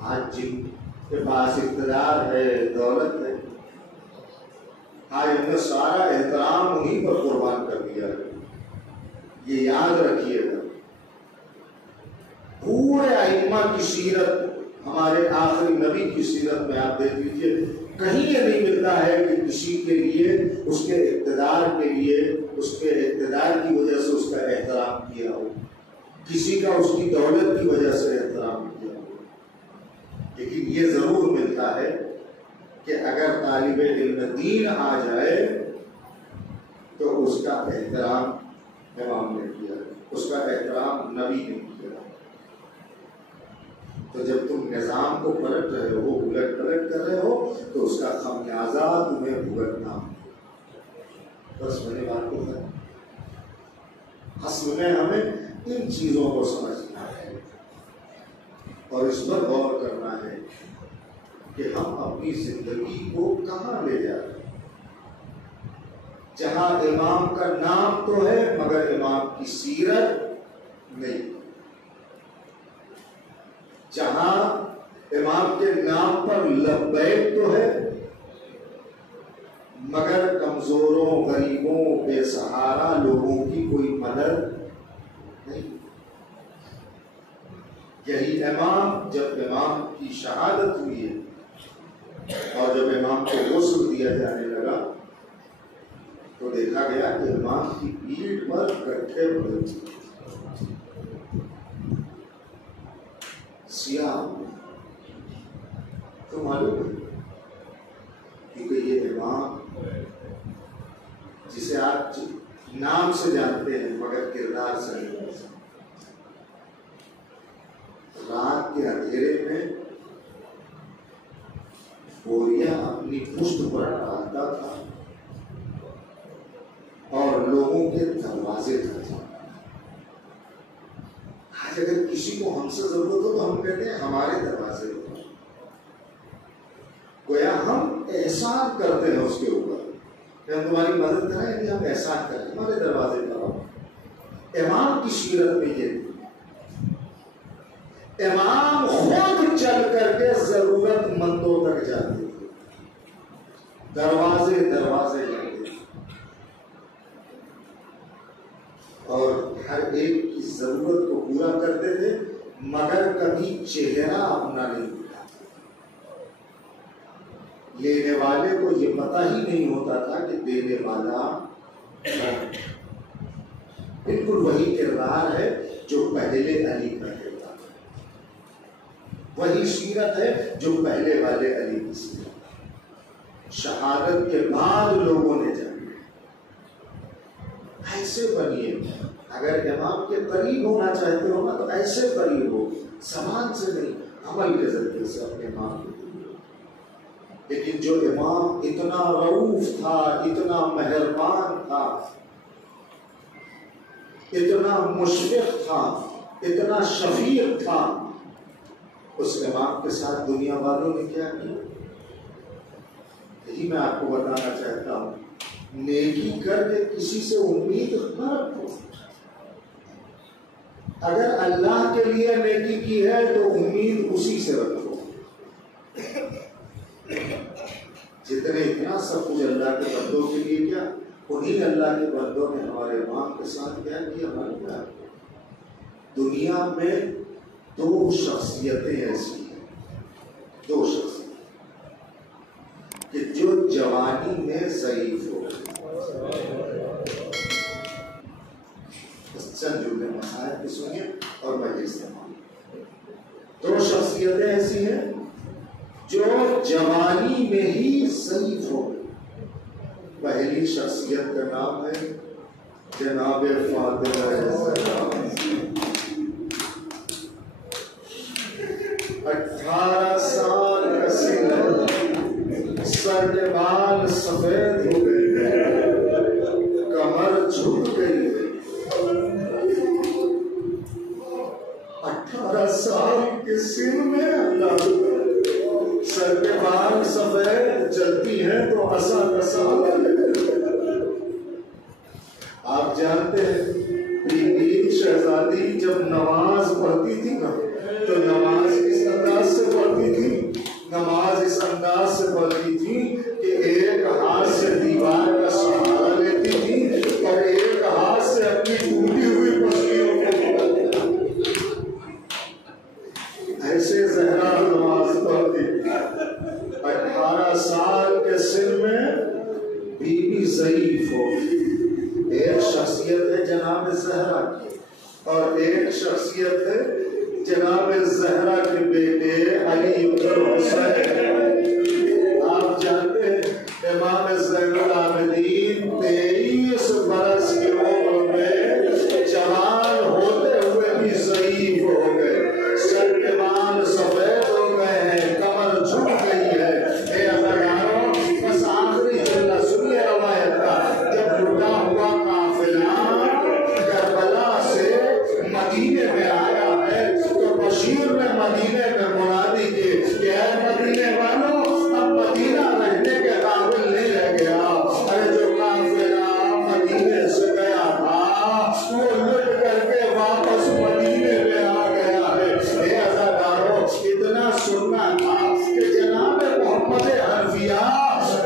آج جن کے پاس اقتدار ہے، دولت ہے، آج انہوں نے سارا احترام انہیں پر قربان کر دیا ہے. یہ یاد رکھیے گا، پورے ائمہ کی سیرت، ہمارے آخری نبی کی سیرت میں آپ دیکھ لیجیے، کہیں یہ نہیں ملتا ہے کہ کسی کے لیے اس کے اقتدار کے لیے، اس کے اقتدار کی وجہ سے اس کا احترام کیا ہو، کسی کا اس کی دولت کی وجہ سے احترام کیا ہو، لیکن یہ ضرور ملتا ہے کہ اگر طالب علم دین آ جائے تو اس کا احترام امام نے کیا، اس کا احترام نبی نے کیا۔ تو جب تم نظام کو پلٹ رہے ہو، الٹ پلٹ کر رہے ہو، تو اس کا خمیازہ تمہیں بھگتنا ہو۔ بس میری بات کو ہے، اصل میں ہمیں ان چیزوں کو سمجھنا ہے اور اس پر غور کرنا ہے کہ ہم اپنی زندگی کو کہاں لے جا رہے ہیں، جہاں امام کا نام تو ہے مگر امام کی سیرت نہیں، جہاں امام کے نام پر لبیک تو ہے مگر کمزوروں، غریبوں، بے سہارا لوگوں کی کوئی مدد نہیں۔ یہی امام، جب امام کی شہادت ہوئی ہے اور جب امام کو غسل دیا جانے لگا تو دیکھا گیا کہ امام کی پیٹھ پر گٹھے پڑے سیاہ، تو معلوم ہے کیونکہ یہ امام جسے آپ نام سے جانتے ہیں مگر کردار سے نہیں جانتے، رات کے اندھیرے میں بوریاں اپنی پشت پر ڈالتا تھا اور لوگوں کے دروازے تک جاتا تھا۔ آج اگر کسی کو ہم سے ضرورت ہو تو ہم کہتے ہیں ہمارے دروازے پر، گویا ہم احسان کرتے ہیں اس کے اوپر کہ ہم تمہاری مدد کریں، کہ ہم احسان کریں، ہمارے دروازے پر آؤ۔ امام کی سیرت میں یہ تھی، امام خود چل کر کے ضرورت مندوں تک جاتے تھے، دروازے دروازے جاتے تھے اور ہر ایک کی ضرورت کو پورا کرتے تھے مگر کبھی چہرہ اپنا نہیں دکھاتے۔ لینے والے کو یہ پتہ ہی نہیں ہوتا تھا کہ دینے والا بالکل وہی کردار ہے جو پہلے علی کا کردار ہے، وہی سیرت ہے جو پہلے والے علی کی سیرت۔ شہادت کے بعد لوگوں نے جانا ایسے بنیے، اگر امام کے قریب ہونا چاہتے ہو نا تو ایسے قریب ہو، زبان سے نہیں، عمل کے ذریعے سے اپنے امام کے قریب ہو۔ لیکن جو امام اتنا رؤوف تھا، اتنا مہربان تھا، اتنا مشفق تھا، اتنا شفیق تھا، اس امام کے ساتھ دنیا والوں نے کیا کیا؟ یہی میں آپ کو بتانا چاہتا ہوں، نیکی کر کے کسی سے امید نہ رکھو۔ اگر اللہ کے لیے نیکی کی ہے تو امید اسی سے رکھو۔ جتنے اتنا سب کچھ اللہ کے بندوں کے لیے کیا، انہیں اللہ کے بندوں نے ہمارے امام کے ساتھ کیا کیا معلوم ہے؟ دنیا میں دو شخصیتیں ایسی ہیں، دو شخصیتیں کہ جو جوانی میں ضعیف ہو، چند جملے مسائل کی سنیے اور میں استعمال۔ دو شخصیتیں ایسی ہیں جو جوانی میں ہی ضعیف ہو۔ پہلی شخصیت کا نام ہے جناب فاطمہ الزہرا۔ 18 سال کا سن، سر کے بال سفید ہو گئے، کمر جھک گئی ہے۔ 18 سال کے سن میں اللہ، سر کے بال سفید، چلتی ہیں تو عصا کا سہارا۔ آپ جانتے ہیں بی شہزادی جب نماز پڑھتی تھی نا تو نماز اس انداز سے پڑھتی تھی، نماز اس انداز سے پڑھتی تھی کہ ایک ہاتھ سے دیوار کا سہارا لیتی تھی اور ایک ہاتھ سے اپنی ٹوٹی ہوئی جناب زہرا کی، اور ایک شخصیت ہے جناب زہرا کے بیٹے علی بن حسین۔ آپ جانتے ہیں امام زین العابدین 23 برس کی عمر میں جوان ہوتے ہوئے بھی ضعیف ہو گئے، سر کے بال سفید ہو گئے ہیں، کمر جھک گئی ہے۔ اے عزیزانو، بس آخری جملہ سنیے روایت کا، جب لٹا ہوا قافلہ کربلا سے مدینے میں آیا ہے تو بشیر نے مدینے میں منادی کی کہ اے مدینے والوں، اب مدینہ رہنے کے قابل نہیں رہ گیا۔ ارے جو قافلہ مدینے سے گیا تھا وہ لٹ کر کے واپس مدینے میں آ گیا ہے۔ اے عزادارو، اتنا سننا تھا کہ جناب محمد حنفیہ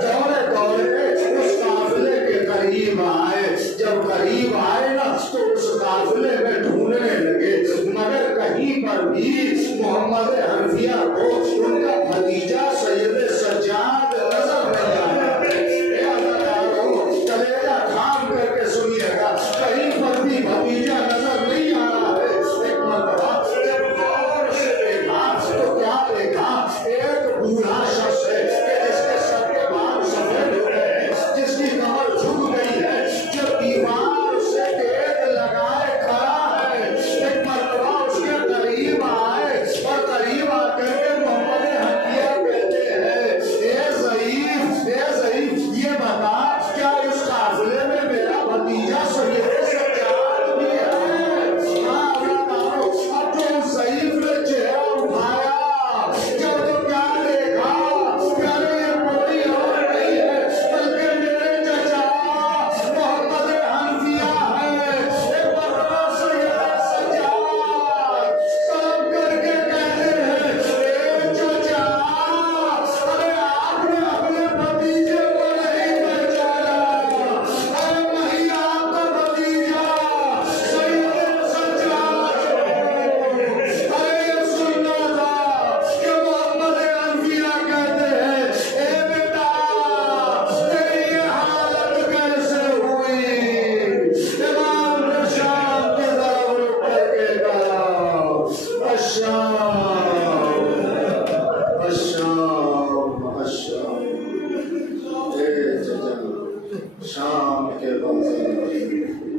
دورے دورے اس قافلے کے قریب آئے، جب قریب آئے نا تو اس قافلے میں ڈھونڈنے لگے، مگر کہیں پر بھی محمد حنفیہ کو ان کا بھتیجا سید سجاد نظر نہیں آیا۔ اے عزادارو، کلیجہ تھام کر کے سنیے گا، کہیں پر بھی بھتیجا نظر نہیں آ رہا ہے۔ ایک مرتبہ جب غور سے دیکھا تو کیا دیکھا؟ ایک بوڑھا شخص ہے کہ جس کے سر کے بال سفید ہو گئے ہیں، جس کی کمر جھک گئی ہے، جو دیوار سے ٹیک لگائے کھڑا ہے۔ ایک مرتبہ اس کے قریب آئے اور قریب آ کر کے محمد حنفیہ کہتے ہیں، اے ضعیف، اے ضعیف، یہ بتا کیا اس قافلے میں میرا بھتیجا سید سجاد بھی ہے؟ ہاں عزادارو، اب جو اس ضعیف نے چہرہ اٹھایا، جب تو کیا دیکھا کہ ارے یہ کوئی اور نہیں ہے بلکہ میرے چچا محمد حنفیہ ہے۔ ایک مرتبہ سید سجاد سلام کر کے کہتے ہیں، اے چچا، ارے آپ نے اپنے بھتیجے کو نہیں پہچانا، ارے وہی آپ کا بھتیجا سید سجاد ہے۔ ارے یہ سننا تھا کہ محمد حنفیہ کہتے ہیں، اے بیٹا، تیری یہ حالت کیسے ہوئی؟ امام نے شام کی طرف رک کر کے کہا، الشام، الشام، الشام۔ اے چچا، شام کے بازار